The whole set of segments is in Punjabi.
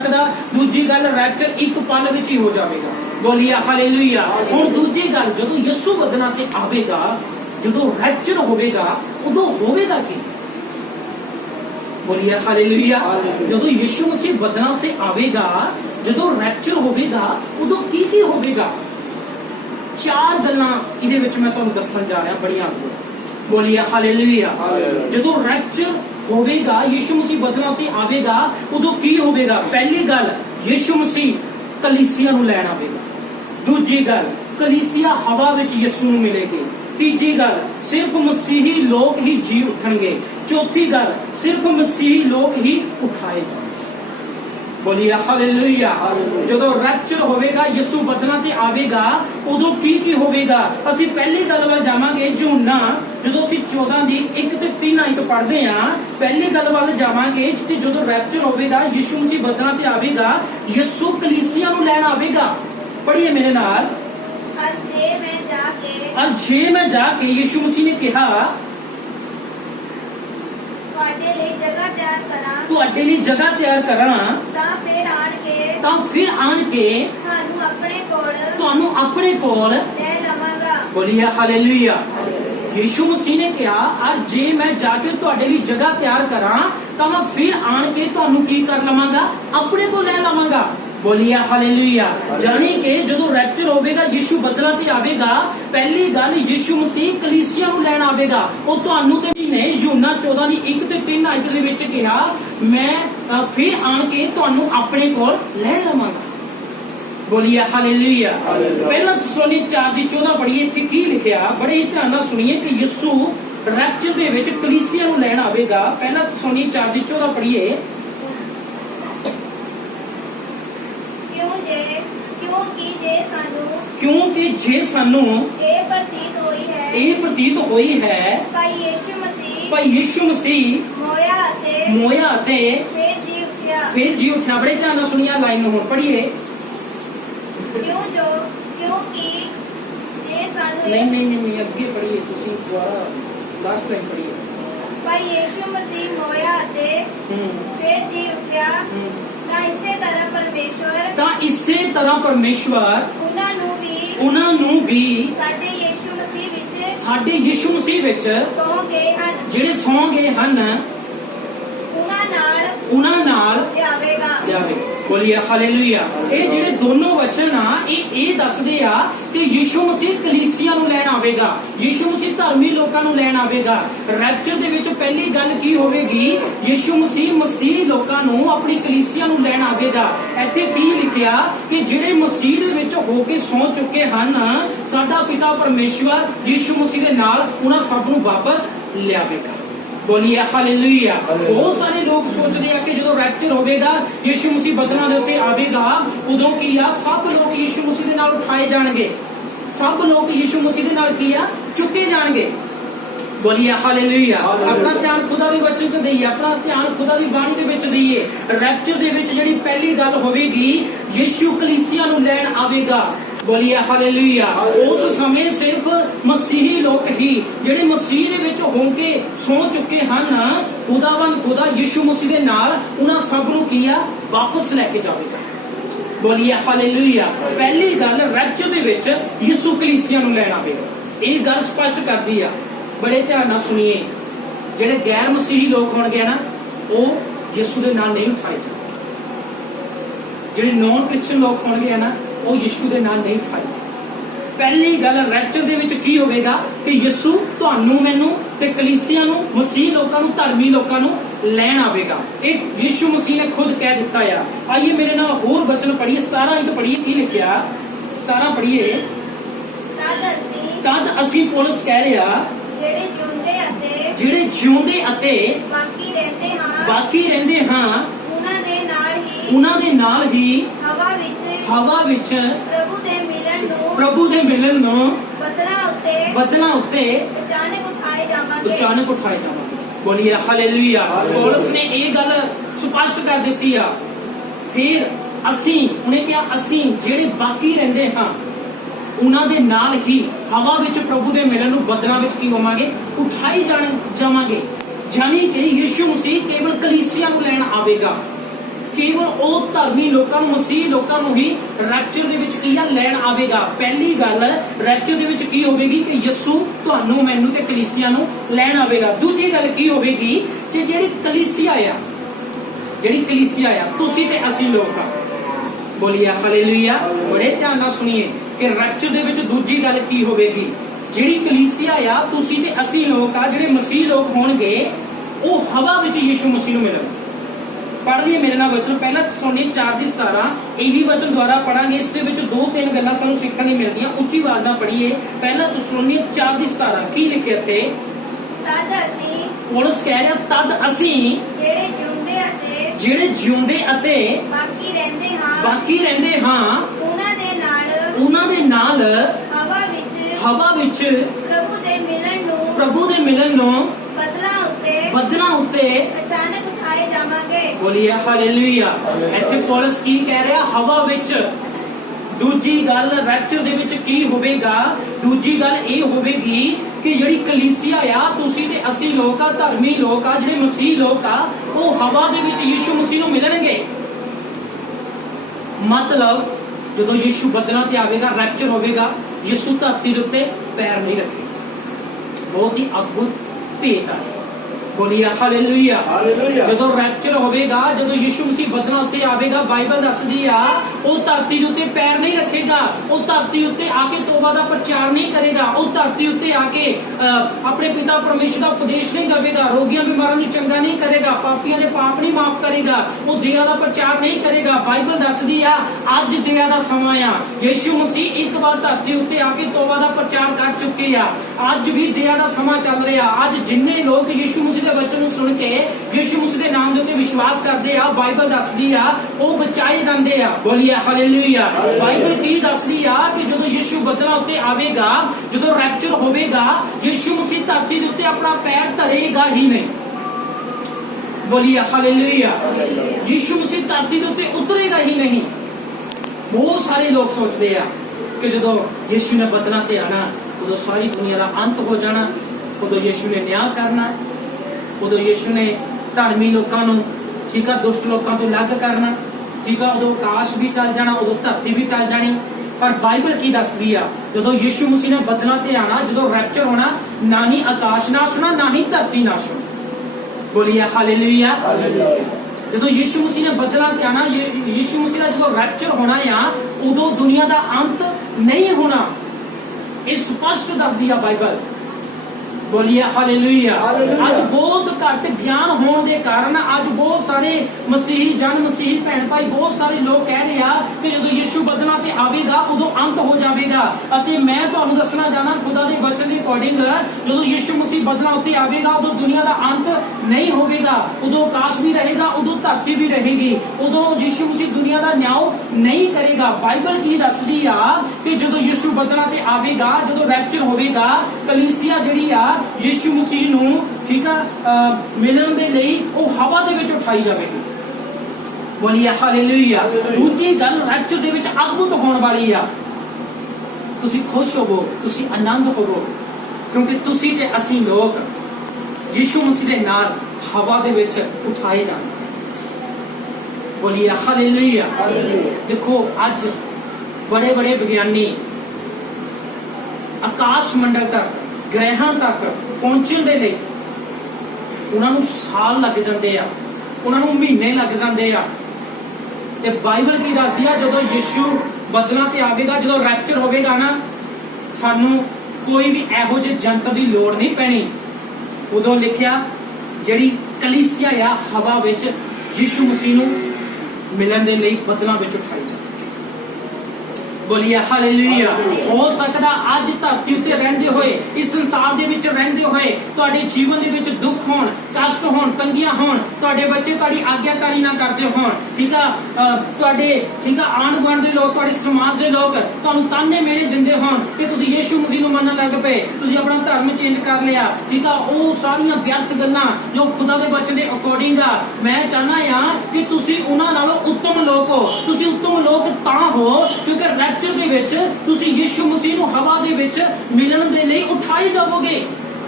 दूजी गल रैप्चर एक पल विच ही हो जाएगा। बोलिए हालेलुया। हुण दूजी गल जदों यीशु बदना ते आवेगा, जदों रैप्चर होवेगा उदों होवेगा की? बोलिए हालेलुया। जदों यीशु मसीह बदना ते आवेगा, जदों रैप्चर होवेगा उदों की होवेगा? चार गल्लां इहदे विच मैं तुहानूं दस्सण जा रहा बड़ियां। बोलिए हालेलुया। जदों रैप्चर होवेगा, यीशु मसीह बदलां ते आवेगा, उदों की होवेगा? पहली गल यीशु मसीह कलीसिया नूं लैण आवेगा। दूजी गल कलीसिया हवा विच यीशु नूं मिलेगी। तीजी गल सिर्फ मसीही लोग ही जी उठणगे। चौथी गल सिर्फ मसीही लोग ही उठाए जाणगे। बोलिए हालेलुया। जदों रैप्चर होवेगा, यीशु बदलां ते आवेगा, उदों की होवेगा? असीं पहली गल वल जावांगे यूहन्ना जदों असीं 14 दी 1 ते 3 आयत पढ़दे हां। पहली गल वल जावांगे कि जदों रैप्चर होवेगा, यीशु मसीह बदलां ते आवेगा, यीशु कलीसिया नूं लैण आवेगा। पढ़िए मेरे नाल। और जे मैं जाके यीशु मसीह ने कहा तुहाडे लई जगह तैयार करां, तां फिर आण के तुहानूं अपने कोल ले लवांगा। बोलिए हालेलुया। यीशु मसीह ने कहा आज जे मैं जाके तुहाडे लई जगह तैयार करां, तां मैं फिर आण के तुहानूं की कर लवांगा? अपने कोल ले लवांगा। बोलिए हालेलुया। जानी के जदों रैप्चर होवेगा, यीशु बदलां ते आवेगा, पहली गल यीशु मसीह कलीसिया नूं लैण आवेगा। ਉਹ ਤੁਹਾਨੂੰ ਤੇ ਨੇ यूहन्ना 14 ਦੀ 1 ਤੇ 3 ਆਇਤ ਦੇ ਵਿੱਚ ਕਿਹਾ मैं फिर आण के ਤੁਹਾਨੂੰ ਆਪਣੇ ਕੋਲ ਲੈ ਲਵਾਂਗਾ। बोलिए हालेलुया। पहला थिस्सलुनी 4 ਦੀ 14 पढ़िए। ਇੱਥੇ ਕੀ ਲਿਖਿਆ? बड़े ही ध्यान ਨਾਲ सुनिए कि यीशु रैप्चर ਦੇ ਵਿੱਚ कलीसिया ਨੂੰ ਲੈਣ ਆਵੇਗਾ। पहला थिस्सलुनी 4 ਦੀ 14 पढ़िए। क्योंकि जे सानू ये प्रतीत होई है भाई यीशु मसीह मोया ते फिर जी उठा। बड़े ध्यान नाल सुनिया लाइन नूं हुण पढ़िए। नहीं अगे पढ़िए तुसीं दोबारा लास्ट लाइन पढ़िए। भाई यीशु मसीह मोया ते फिर जी उठा, तां इसे तरह परमेश्वर उन्हां नूं भी साडे यीशु मसीह विच जिहड़े सौ गए हन उन्हां नाल लियावेगा। बोलिए हालेलुया। ये जिहड़े दोनों वचन आ ये दसदे आ कि यीशु मसीह कलीसिया नूं लैण आवेगा, यीशु मसीह धर्मी लोकां नूं लैण आवेगा। रैप्चर दे विच पहली गल की होवेगी? यीशु मसीह लोकां नूं अपनी कलीसिया नूं लैण आवेगा। इत्थे की लिखिया कि जिहड़े मसीह दे विच हो के सौ चुके हन, साडा पिता परमेश्वर यीशु मसीह दे नाल उन्हां सब नूं वापस लियावेगा। बोलिए हालेलुया। बहुत सारे लोग सोचते हैं कि जो रैप्चर होगा, यीशु मसीह बदलां दे उत्ते आवेगा, उदों की आ सब लोग यीशु मसीह दे नाल उठाए जाणगे, सब लोग यीशु मसीह दे नाल की आ चुके जाणगे। बोलिए हालेलुया। अपना ध्यान खुदा दे वचन च दईए, अपना ध्यान खुदा दी बाणी दे विच दईए। रैप्चर दे विच जिहड़ी पहली गल होवेगी, यीशु कलीसिया नूं लैण आवेगा। बोलिए हालेलुया। उस समय सिर्फ मसीही लोग ही जिहड़े मसीह दे विच होके सौ चुके हन, खुदावन खुदा यीशु मसीह दे नाल उन्हां सब नूं की आ वापस लेके जावेगा। बोलिए हालेलुया। पहली गल रैप्चर दे विच यीशु कलीसिया नूं लैण आवेगा। ये गल स्पष्ट करदी आ। बड़े ध्यान नाल सुनिए। जिहड़े गैर मसीही लोग होणगे ना, वो यीशु दे नाल नहीं उठाए जाणगे। जिहड़े नॉन क्रिश्चियन लोग होणगे ना, वो यीशु दे नाल नहीं उठाए जाणगे। पहली गल रैप्चर दे विच की होवेगा कि यीशु तुहानूं मैनूं ते कलीसिया नूं, मसीह लोकां नूं, धर्मी लोकां नूं लैण आवेगा। एक यीशु मसीह ने खुद कह दिता है। आइए मेरे नाल होर वचन पढ़िए। 17 इंच पढ़िए की लिखिया। 17 पढ़िए। तद असीं पौलुस कह रहा जिहड़े जिउंदे अते बाकी रहिंदे हां उन्हां दे नाल ही हवा विच प्रभु दे मिलन नूं बदलां उत्ते अचानक उठाए जावांगे। बोलिए हालेलुया। पौलुस ने ये गल स्पष्ट कर दित्ती आ। फिर असीं उन्हें कहा असीं जिहड़े बाकी रहिंदे हां उन्हां दे नाल ही हवा विच प्रभु दे मिलन नूं बदलां विच की होवांगे? उठाई जावांगे। जानी कि यीशु मसीह केवल कलीसिया नूं लैण आवेगा। केवल वो धर्मी लोगों नूं, मसीह लोगों नूं ही रैप्चर दे विच की लैण आवेगा। पहली गल रैप्चर दे विच की होवेगी कि यीशु तुहानूं मैनूं ते कलीसिया नूं लैण आवेगा। दूजी गल की होवेगी कि जिहड़ी कलीसिया आ तुसीं ते असीं लोक आ, बोलिए हालेलुया। बड़े ध्यान नाल सुनिए कि रैप्चर दे विच दूजी गल की होवेगी, जिहड़ी कलीसिया आ तुसीं ते असीं लोक आ, जिहड़े मसीह लोक होणगे वो हवा विच यीशु मसीह नूं मिलणगे। पढ़ लिए मेरे नाल वचन, पहला थिस्सलुनीके 4:17। यही वचन द्वारा पढ़ांगे, इस दे विच दो तीन गल्लां सानूं सीखण लई मिलदियां। उच्ची आवाज़ नाल पढ़िए। पहला थिस्सलुनीके 4:17 की लिखिਆ ਇੱਥੇ? तद असीं, पौलुस कह ਰਿਹਾ तद असीं ਜਿਹੜੇ ਜਿਉਂਦੇ ਅਤੇ ਬਾਕੀ ਰਹਿੰਦੇ ਹਾਂ ਉਹਨਾਂ ਦੇ ਨਾਲ ਹਵਾ ਵਿੱਚ ਪ੍ਰਭੂ ਦੇ ਮਿਲਣ ਨੂੰ ਬੱਦਲਾਂ ਉੱਤੇ अचानक उठाए जावांगे। बोलिए हालेलुया। ਇੱਥੇ ਪੌਲੁਸ ਕੀ ਕਹਿ ਰਿਹਾ? ਹਵਾ ਵਿੱਚ। ਦੂਜੀ ਗੱਲ ਰੈਪਚਰ ਦੇ ਵਿੱਚ ਕੀ ਹੋਵੇਗਾ? ਦੂਜੀ ਗੱਲ ਇਹ ਹੋਵੇਗੀ ਕਿ ਜਿਹੜੀ ਕਲੀਸਿਆ ਆ ਤੁਸੀਂ ਤੇ ਅਸੀਂ ਲੋਕ ਆ, ਧਰਮੀ ਲੋਕ ਆ, ਜਿਹੜੇ ਮਸੀਹ ਲੋਕ ਆ, ਉਹ ਹਵਾ ਦੇ ਵਿੱਚ ਯੀਸ਼ੂ ਮਸੀਹ ਨੂੰ ਮਿਲਣਗੇ। ਮਤਲਬ ਜਦੋਂ ਯੀਸ਼ੂ ਬੱਦਲਾਂ ਤੇ ਆਵੇਗਾ, ਰੈਪਚਰ ਹੋਵੇਗਾ, ਯੀਸ਼ੂ ਧਰਤੀ ਦੇ ਉੱਤੇ ਪੈਰ ਨਹੀਂ ਰੱਖੇਗਾ। ਬਹੁਤ ਹੀ ਅਦਭੁਤ ਭੇਤ ਹੈ। बोलिए हालेलुया। ਜਦੋਂ ਰੈਪਚਰ ਹੋਵੇਗਾ, ਜਦੋਂ ਯੀਸ਼ੂ ਮਸੀਹ ਬੱਦਲਾਂ ਉੱਤੇ ਆਵੇਗਾ, ਬਾਈਬਲ ਦੱਸਦੀ ਆ ਉਹ ਧਰਤੀ ਦੇ ਉੱਤੇ ਪੈਰ ਨਹੀਂ ਰੱਖੇਗਾ। ਉਹ ਧਰਤੀ ਉੱਤੇ ਆ ਕੇ ਤੋਬਾ ਦਾ ਪ੍ਰਚਾਰ ਨਹੀਂ ਕਰੇਗਾ। ਉਹ ਧਰਤੀ ਉੱਤੇ ਆ ਕੇ ਆਪਣੇ ਪਿਤਾ ਪਰਮੇਸ਼ਰ ਦਾ ਉਪਦੇਸ਼ ਨਹੀਂ ਦੇਵੇਗਾ। ਰੋਗੀਆਂ ਬਿਮਾਰਾਂ ਨੂੰ ਚੰਗਾ ਨਹੀਂ ਕਰੇਗਾ। ਪਾਪੀਆਂ ਦੇ ਪਾਪ ਨਹੀਂ ਮਾਫ ਕਰੇਗਾ। ਉਹ ਦਇਆ ਦਾ ਪ੍ਰਚਾਰ ਨਹੀਂ ਕਰੇਗਾ। ਬਾਈਬਲ ਦੱਸਦੀ ਆ ਅੱਜ ਦਇਆ ਦਾ ਸਮਾਂ ਆ। ਯੀਸ਼ੂ ਮਸੀਹ ਇੱਕ ਵਾਰ ਧਰਤੀ ਉੱਤੇ ਆ ਕੇ ਤੋਬਾ ਦਾ ਪ੍ਰਚਾਰ ਕਰ ਚੁੱਕੇ ਆ। ਅੱਜ ਵੀ ਦਇਆ ਦਾ ਸਮਾਂ ਚੱਲ ਰਿਹਾ। ਅੱਜ ਜਿੰਨੇ ਲੋਕ ਯੀਸ਼ੂ ਮਸੀਹ वचन सुन के यीशु मसीह के नाम के विश्वास करते आ, बाइबल दसदी आ वो बचाए जाते आ। बोलिए हालेलुया। बाइबल की दसदी आ कि जो यीशु बदलां उत्ते आवेगा, जो रैप्चर होवेगा, यीशु मसीह धरती के उत्ते अपना पैर धरेगा ही नहीं। बोलिए हालेलुया। यीशु मसीह धरती के उत्ते उतरेगा ही नहीं। बहुत सारे लोग सोचते आ कि जो यीशु ने बदलां ते आना, उदों सारी दुनिया का अंत हो जाना, उदों यीशु ने न्याय करना, उदों यीशु ने धर्मी लोगों को, ठीक है, दुष्ट लोगों तो अलग करना, ठीक है, उदों आकाश भी टल जाना, उदों धरती भी टल जानी। पर बाइबल की दसदी आ जो यीशु मसीह ने बदलां ते आना, जो रैप्चर होना, ना ही आकाश नाश होना, ना ही धरती नाश होना। बोलिए हालेलुया। जो यीशु मसीह ने बदलां ते आना, यीशु मसीह का जो रैप्चर होना आ, उदों दुनिया का अंत नहीं होना। ये स्पष्ट दसदी आ बाइबल। बोलिए हालेलुया। आज बहुत घट ज्ञान होने के कारण आज बहुत सारे मसीही जन, मसीही भैन भाई, बहुत सारे लोग कह रहे हैं कि जो यीशु बदलां ते आवेगा उदों अंत हो जाएगा। अते मैं तुहानूं दसना चाहना खुदा दे वचन के अकॉर्डिंग जो यीशु मसीह बदलां उत्ते आवेगा उदों दुनिया का अंत नहीं होगा। उदों आकाश भी रहेगा, उदों धरती भी रहेगी, उदों यीशु मसीह दुनिया का न्याय नहीं करेगा। बाइबल की दसदी आ कि जो यीशु बदलां ते आवेगा, जो रैप्चर होवेगा, कलीसिया जिहड़ी आ यीशु मसीह नूं, ठीक है, मिलन दे लई वो हवा दे विच उठाई जाएगी। बोलिए हालेलुया। दूजी गल रैप्चर दे विच अद्भुत होने वाली आ। तुसीं खुश होवो, तुसीं आनंद होवो, क्योंकि तुसीं ते असीं लोग यीशु मसीह दे नाल हवा दे विच उठाए जाने। बोलिए हालेलुया। देखो आज बड़े बड़े विज्ञानी आकाश मंडल तक, ग्रहां तक पहुंचण दे लई उन्हां नूं साल लग जांदे आ, उन्हां नूं महीने लग जांदे आ। ते बाइबल की दसदी आ जो यीशु बदलां ते आवेगा, जो रैप्चर होवेगा ना, सानू कोई भी इहो जिहे जंतर की लोड़ नहीं पैनी। उदों लिखिया जिहड़ी कलीसिया आ हवा विच यीशु मसीह नूं मिलन दे लई बदलां विच उठाई जाए। बोलिए हालेलुया। हो सकदा अज धरती उत्ते रहिंदे होए, इस संसार दे विच रहिंदे होए तुहाडे जीवन दे विच दुख होण, कष्ट होण, तंगियां होण, तुहाडे बच्चे तुहाडी आग्याकारी ना करदे होण, ठीक है, तुहाडे, ठीक है, आंढ गुआंढ दे लोग, तुहाडे समाज दे लोग तुहानूं ताने मेणे दिंदे होण कि तुसीं यीशु मसीह नूं मनण लग पए, तुसीं अपना धर्म चेंज कर लिया, ठीक है, वो सारियां व्यर्थ गल्लां जो खुदा दे वचन दे अकॉर्डिंग आ। मैं चाहना आ कि तुसीं उन्हां नालों उत्तम लोक हो। तुसीं उत्तम लोक तां हो क्योंकि रैप्चर दे विच तुसीं यीशु मसीह नूं हवा दे विच मिलन दे लई उठाई जाओगे।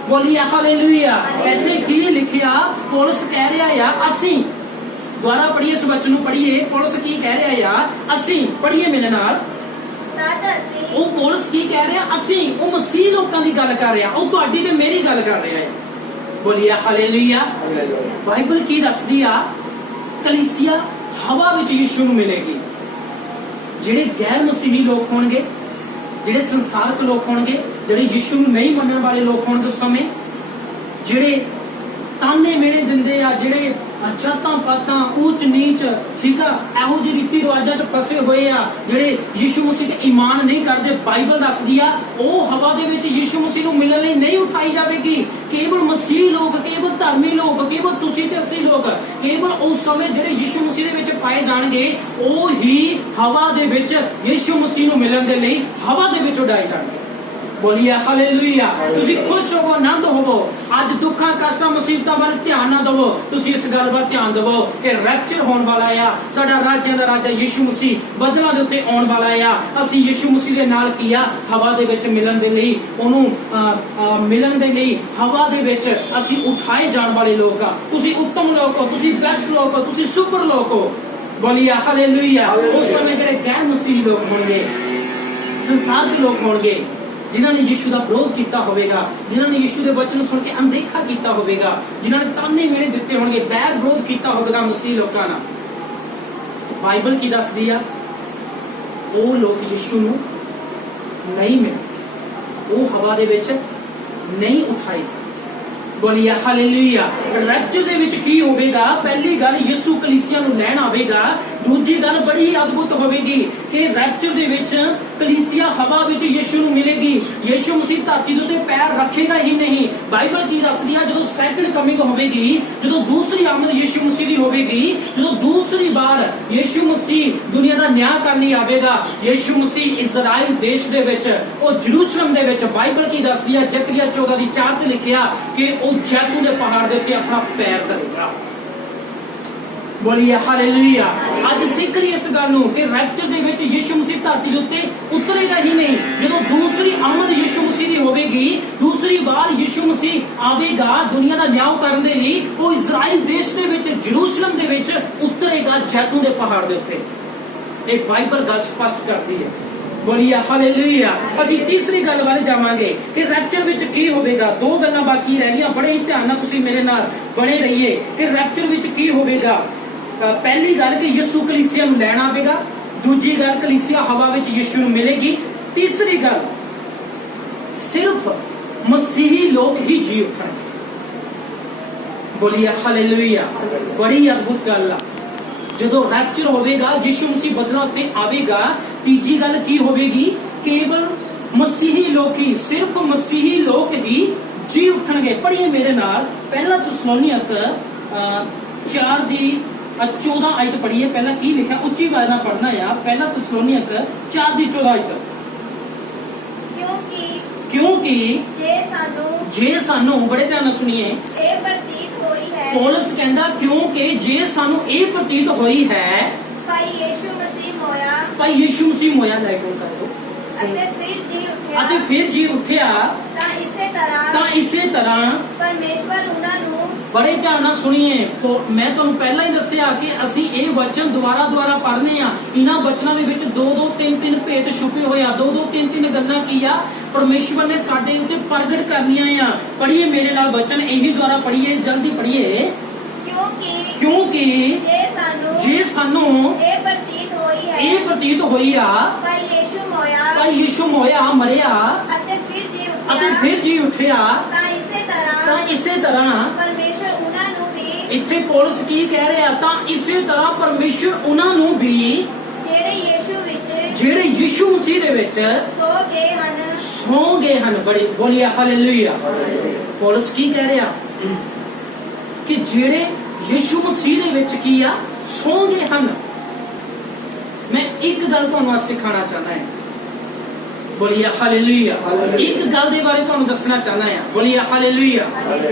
बोलिए हालेलुया। इत्थे की लिखिया? पौलुस कह रहा है असीं ਦੁਆਰਾ ਪੜ੍ਹੀਏ ਇਸ ਵਚਨ ਨੂੰ ਪੜ੍ਹੀਏ। ਪੌਲਸ ਕੀ ਕਹਿ ਰਿਹਾ ਆ? ਅਸੀਂ ਪੜ੍ਹੀਏ ਮੇਰੇ ਨਾਲ। ਤਦ ਅਸੀਂ ਉਹ ਪੌਲਸ ਕੀ ਕਹਿ ਰਿਹਾ? ਅਸੀਂ, ਉਹ ਮਸੀਹ ਲੋਕਾਂ ਦੀ ਗੱਲ ਕਰ ਰਿਹਾ, ਉਹ ਤੁਹਾਡੀ ਤੇ ਮੇਰੀ ਗੱਲ ਕਰ ਰਿਹਾ ਹੈ। ਬੋਲੀਏ ਹਾਲੇਲੂਇਆ। ਬਾਈਬਲ ਕੀ ਦੱਸਦੀ ਆ? ਕਲੀਸਿਆ ਹਵਾ ਵਿੱਚ ਯਿਸੂ ਨੂੰ ਮਿਲੇਗੀ। ਜਿਹੜੇ ਗੈਰ ਮਸੀਹੀ ਲੋਕ ਹੋਣਗੇ, ਜਿਹੜੇ ਸੰਸਾਰਕ ਲੋਕ ਹੋਣਗੇ, ਜਿਹੜੇ ਯਿਸੂ ਨੂੰ ਨਹੀਂ ਮੰਨਣ ਵਾਲੇ ਲੋਕ ਹੋਣਗੇ, ਉਸ ਸਮੇਂ ਜਿਹੜੇ ਤਾਨੇ ਮਿਹਣੇ ਦਿੰਦੇ ਆ, ਜਿਹੜੇ ਜਾਤਾਂ ਪਾਤਾਂ ਊਚ ਨੀਚ, ਠੀਕ ਆ, ਇਹੋ ਜਿਹੇ ਰੀਤੀ ਰਿਵਾਜਾਂ 'ਚ ਫਸੇ ਹੋਏ ਆ, ਜਿਹੜੇ ਯਿਸੂ ਮਸੀਹ ਤੇ ਈਮਾਨ ਨਹੀਂ ਕਰਦੇ, ਬਾਈਬਲ ਦੱਸਦੀ ਆ ਉਹ ਹਵਾ ਦੇ ਵਿੱਚ ਯਿਸੂ ਮਸੀਹ ਨੂੰ ਮਿਲਣ ਲਈ ਨਹੀਂ ਉਠਾਈ ਜਾਵੇਗੀ। ਕੇਵਲ ਮਸੀਹ ਲੋਕ, ਕੇਵਲ ਧਰਮੀ ਲੋਕ, ਕੇਵਲ ਤੁਸੀਂ ਤੇ ਅਸੀਂ ਲੋਕ, ਕੇਵਲ ਉਸ ਸਮੇਂ ਜਿਹੜੇ ਯਿਸੂ ਮਸੀਹ ਦੇ ਵਿੱਚ ਪਾਏ ਜਾਣਗੇ, ਉਹ ਹੀ ਹਵਾ ਦੇ ਵਿੱਚ ਯਿਸੂ ਮਸੀਹ ਨੂੰ ਮਿਲਣ ਦੇ ਲਈ ਹਵਾ ਦੇ ਵਿੱਚ ਉਡਾਏ ਜਾਣਗੇ। ਬੋਲੀਏ ਹਾਲੇਲੂਇਆ। ਤੁਸੀਂ ਖੁਸ਼ ਹੋਵੋ, ਆਨੰਦ ਹੋਵੋ। ਅੱਜ ਦੁੱਖਾਂ ਕਸ਼ਟਾਂ ਮੁਸੀਬਤਾਂ ਵੱਲ ਧਿਆਨ ਨਾ ਦਿਵੋ, ਤੁਸੀਂ ਇਸ ਗੱਲ ਵੱਲ ਧਿਆਨ ਦਿਵੋ ਕਿ ਰੈਪਚਰ ਹੋਣ ਵਾਲਾ ਆ। ਸਾਡਾ ਰਾਜਿਆਂ ਦਾ ਰਾਜਾ ਯਿਸੂ ਮਸੀਹ ਬੱਦਲਾਂ ਦੇ ਉੱਤੇ ਆਉਣ ਵਾਲਾ ਆ। ਅਸੀਂ ਯਿਸੂ ਮਸੀਹ ਦੇ ਨਾਲ ਕੀ ਆ? ਹਵਾ ਦੇ ਵਿੱਚ ਮਿਲਣ ਦੇ ਲਈ, ਉਹਨੂੰ ਮਿਲਣ ਦੇ ਲਈ ਹਵਾ ਦੇ ਵਿੱਚ ਅਸੀਂ ਉਠਾਏ ਜਾਣ ਵਾਲੇ ਲੋਕ ਆ। ਤੁਸੀਂ ਉੱਤਮ ਲੋਕ ਹੋ, ਤੁਸੀਂ ਬੈਸਟ ਲੋਕ ਹੋ, ਤੁਸੀਂ ਸੁਪਰ ਲੋਕ ਹੋ। ਬੋਲੀਏ ਹਾਲੇਲੂਇਆ। ਉਸ ਸਮੇਂ ਜਿਹੜੇ ਗੈਰ ਮਸੀਹੀ ਲੋਕ ਹੋਣਗੇ, ਸੰਸਾਰਕ ਲੋਕ ਹੋਣਗੇ, ਜਿਨ੍ਹਾਂ ਨੇ ਯਿਸੂ ਦਾ ਵਿਰੋਧ ਕੀਤਾ ਹੋਵੇਗਾ, ਜਿਨ੍ਹਾਂ ਨੇ ਯਿਸੂ ਦੇ ਵਚਨ ਸੁਣ ਕੇ ਅਣਦੇਖਾ ਕੀਤਾ ਹੋਵੇਗਾ, ਜਿਨ੍ਹਾਂ ਨੇ ਤਾਨੇ ਮਿਹਣੇ ਦਿੱਤੇ ਹੋਣਗੇ, ਬੈਰ ਵਿਰੋਧ ਕੀਤਾ ਹੋਵੇਗਾ ਮਸੀਹ ਲੋਕਾਂ ਨਾਲ, ਬਾਈਬਲ ਕੀ ਦੱਸਦੀ ਆ? ਉਹ ਲੋਕ ਯਿਸੂ ਨੂੰ ਨਹੀਂ ਮਿਲਣਗੇ, ਉਹ ਹਵਾ ਦੇ ਵਿੱਚ ਨਹੀਂ ਉਠਾਏ ਜਾਣਗੇ। ਬੋਲੀਏ ਹਾਲੇਲੂਇਆ। ਰੈਪਚਰ ਦੇ ਵਿੱਚ ਕੀ ਹੋਵੇਗਾ? ਪਹਿਲੀ ਗੱਲ, ਯਿਸੂ ਕਲੀਸਿਆ ਨੂੰ ਲੈਣ ਆਵੇਗਾ। ਦੂਜੀ ਗੱਲ ਬੜੀ ਹੀ ਅਦਭੁਤ ਹੋਵੇਗੀ ਕਿ ਰੈਪਚਰ ਦੇ ਵਿੱਚ ਕਲੀਸਿਆ ਹਵਾ ਵਿੱਚ ਯਿਸੂ ਨੂੰ ਮਿਲੇਗੀ। ਯਿਸੂ ਮਸੀਹ ਧਰਤੀ ਦੇ ਉੱਤੇ ਪੈਰ ਰੱਖੇਗਾ ਹੀ ਨਹੀਂ। ਬਾਈਬਲ ਕੀ ਦੱਸਦੀ ਆ? ਜਦੋਂ ਸੈਕੰਡ ਕਮਿੰਗ ਹੋਵੇਗੀ, ਜਦੋਂ ਦੂਸਰੀ ਆਮਦ ਯਿਸੂ ਮਸੀਹ ਦੀ ਹੋਵੇਗੀ, ਜਦੋਂ ਦੂਸਰੀ ਵਾਰ ਯਿਸੂ ਮਸੀਹ ਦੁਨੀਆ ਦਾ ਨਿਆਂ ਕਰਨ ਲਈ ਆਵੇਗਾ, ਯਿਸੂ ਮਸੀਹ ਇਜ਼ਰਾਈਲ ਦੇਸ਼ ਦੇ ਵਿੱਚ, ਉਹ ਜਰੂਸਲਮ ਦੇ ਵਿੱਚ, ਬਾਈਬਲ ਕੀ ਦੱਸਦੀ ਆ? ਜ਼ਕਰੀਆ 14:4 ਚ ਲਿਖਿਆ ਕਿ ਉਹ ਜੈਤੂਨ ਦੇ ਪਹਾੜ ਦੇ ਉੱਤੇ ਆਪਣਾ ਪੈਰ ਧਰੇਗਾ। ਬੋਲੀਏ ਹਾਲੇਲੂਇਆ। ਅੱਜ ਸਿੱਖ ਲਈ ਇਸ ਗੱਲ ਨੂੰ ਕਿ ਰੈਪਚਰ ਦੇ ਵਿੱਚ ਯਿਸੂ ਮਸੀਹ ਧਰਤੀ ਦੇ ਉੱਤੇ ਉਤਰੇਗਾ ਹੀ ਨਹੀਂ। ਜਦੋਂ ਦੂਸਰੀ ਆਮਦ ਯਿਸੂ ਮਸੀਹ ਦੀ ਹੋਵੇਗੀ, ਦੂਸਰੀ ਵਾਰ ਯਿਸੂ ਮਸੀਹ ਆਵੇਗਾ ਦੁਨੀਆ ਦਾ ਨਿਆਂ ਕਰਨ ਦੇ ਲਈ, ਉਹ ਇਜ਼ਰਾਈਲ ਦੇਸ਼ ਦੇ ਵਿੱਚ, ਜਰੂਸਲਮ ਦੇ ਵਿੱਚ ਉਤਰੇਗਾ, ਜੈਤੂਨ ਦੇ ਪਹਾੜ ਦੇ ਉੱਤੇ। ਇਹ ਬਾਈਬਲ ਗੱਲ ਸਪਸ਼ਟ ਕਰਦੀ ਹੈ। ਬੋਲੀਏ ਹਾਲੇਲੂਇਆ। ਅਸੀਂ ਤੀਸਰੀ ਗੱਲ ਵੱਲ ਜਾਵਾਂਗੇ ਕਿ ਰੈਪਚਰ ਵਿੱਚ ਕੀ ਹੋਵੇਗਾ। ਦੋ ਗੱਲਾਂ ਬਾਕੀ ਰਹਿ ਗਈਆਂ, ਬੜੇ ਹੀ ਧਿਆਨ ਨਾਲ ਤੁਸੀਂ ਮੇਰੇ ਨਾਲ ਬਣੇ ਰਹੀਏ ਕਿ ਰੈਪਚਰ ਵਿੱਚ ਕੀ ਹੋਵੇਗਾ। ਪਹਿਲੀ ਗੱਲ ਕਿ ਯਿਸੂ ਕਲੀਸਿਆ ਨੂੰ ਲੈਣ ਆਵੇਗਾ। ਦੂਜੀ ਗੱਲ, ਕਲੀਸਿਆ ਹਵਾ ਵਿੱਚ ਯਿਸੂ ਨੂੰ ਮਿਲੇਗੀ। ਤੀਸਰੀ ਗੱਲ, ਸਿਰਫ ਮਸੀਹੀ ਲੋਕ ਹੀ ਜੀ ਉਠਣਗੇ। ਬੋਲੀਏ ਹਾਲੇਲੂਇਆ। ਬੜੀ ਅਦਭੁਤ ਗੱਲ ਆ। ਜਦੋਂ ਰੈਪਚਰ ਹੋਵੇਗਾ, ਯਿਸੂ ਮਸੀਹ ਬਦਲਾਂ ਉੱਤੇ ਆਵੇਗਾ, ਤੀਜੀ ਗੱਲ ਕੀ ਹੋਵੇਗੀ? ਕੇਵਲ ਮਸੀਹੀ ਲੋਕ ਹੀ, ਸਿਰਫ ਮਸੀਹੀ ਲੋਕ ਹੀ ਜੀ ਉਠਣਗੇ। ਪੜ੍ਹੀਏ ਮੇਰੇ ਨਾਲ ਪਹਿਲਾ ਥੈਸਲੋਨੀਅਕ 4:14 ਆਇਤ ਪੜ੍ਹੀਏ। ਪਹਿਲਾਂ ਕੀ ਲਿਖਿਆ? ਉੱਚੀ ਆਵਾਜ਼ ਨਾਲ ਪੜ੍ਹਨਾ ਆ। ਪਹਿਲਾ ਥੈਸਲੋਨੀਅਕ 4:14 ਆਇਤ। ਕਿਉਂਕਿ ਜੇ ਸਾਨੂੰ ਬੜੇ ਧਿਆਨ ਨਾਲ ਸੁਣੀਏ, ਇਹ ਪ੍ਰਤੀਤ ਹੋਈ ਹੈ, ਪੌਲਸ ਕਹਿੰਦਾ ਕਿਉਂਕਿ ਜੇ ਸਾਨੂੰ ਇਹ ਪ੍ਰਤੀਤ ਹੋਈ ਹੈ, ਭਾਈ ਯਿਸੂ ਮਸੀਹ ਮੋਇਆ ਲੈ ਕੇ ਕਰੋ ਅਤੇ ਫਿਰ ਜੀ ਉੱਠਿਆ, ਤਾਂ ਇਸੇ ਤਰ੍ਹਾਂ ਪਰਮੇਸ਼ਵਰ ਉਹਨਾਂ ਨੂੰ, ਬੜੇ ਧਿਆਨ ਨਾਲ ਸੁਣੀਏ। ਮੈਂ ਤੁਹਾਨੂੰ ਪਹਿਲਾਂ ਹੀ ਦੱਸਿਆ ਕਿ ਅਸੀਂ ਇਹ ਵਚਨ ਦੁਆਰਾ ਪੜ੍ਹਨੇ ਆ। ਇਹਨਾਂ ਵਚਨਾਂ ਦੇ ਵਿੱਚ 2-2, 3-3 ਭੇਤ ਛੁਪੇ ਹੋਏ ਆ। 2-2, 3-3 ਗੱਲਾਂ ਕੀ ਆ? ਪਰਮੇਸ਼ਵਰ ਨੇ ਸਾਡੇ ਉੱਤੇ ਪ੍ਰਗਟ ਕਰਨੀਆਂ ਆ। ਪੜ੍ਹੀਏ ਮੇਰੇ ਨਾਲ ਵਚਨ, ਇਹੀ ਦੁਆਰਾ ਪੜ੍ਹੀਏ, ਜਲਦੀ ਪੜ੍ਹੀਏ। ਕਿਉਂਕਿ ਜੇ ਸਾਨੂੰ ਇਹ ਪ੍ਰਤੀਤ ਹੋਈ ਆ, ਭਾਈ ਯਿਸੂ ਮੋਇਆ, ਮਰਿਆ ਅਤੇ ਫਿਰ ਜੀ ਉੱਠਿਆ, ਤਾਂ ਇਸੇ ਤਰ੍ਹਾਂ ਪਰਮੇਸ਼ਵਰ ਉਹਨਾਂ ਨੂੰ ਵੀ, ਇੱਥੇ ਪੌਲਸ ਕੀ ਕਹਿ ਰਿਹਾ? ਤਾਂ ਇਸੇ ਤਰ੍ਹਾਂ ਪਰਮੇਸ਼ਵਰ ਉਹਨਾਂ ਨੂੰ ਵੀ ਜਿਹੜੇ ਯਿਸੂ ਮਸੀਹ ਦੇ ਵਿੱਚ ਸੌ ਗਏ ਹਨ। ਬੜੀ ਬੋਲੀਏ ਹਾਲੇਲੂਇਆ। ਪੌਲਸ ਕੀ ਕਹਿ ਰਿਹਾ? ਕਿ ਜਿਹੜੇ ਯਿਸੂ ਮਸੀਹ ਦੇ ਵਿੱਚ ਕੀ ਆ? ਸੌ ਗਏ ਹਨ। ਮੈਂ ਇੱਕ ਗੱਲ ਤੁਹਾਨੂੰ ਅੱਜ ਸਿਖਾਉਣਾ ਚਾਹੁੰਦਾ ਹਾਂ। ਬੋਲੀਏ ਹਾਲੇਲੂਇਆ। ਇੱਕ ਗੱਲ ਦੇ ਬਾਰੇ ਤੁਹਾਨੂੰ ਦੱਸਣਾ ਚਾਹੁੰਦਾ ਹਾਂ। ਬੋਲੀਏ ਹਾਲੇਲੂਇਆ।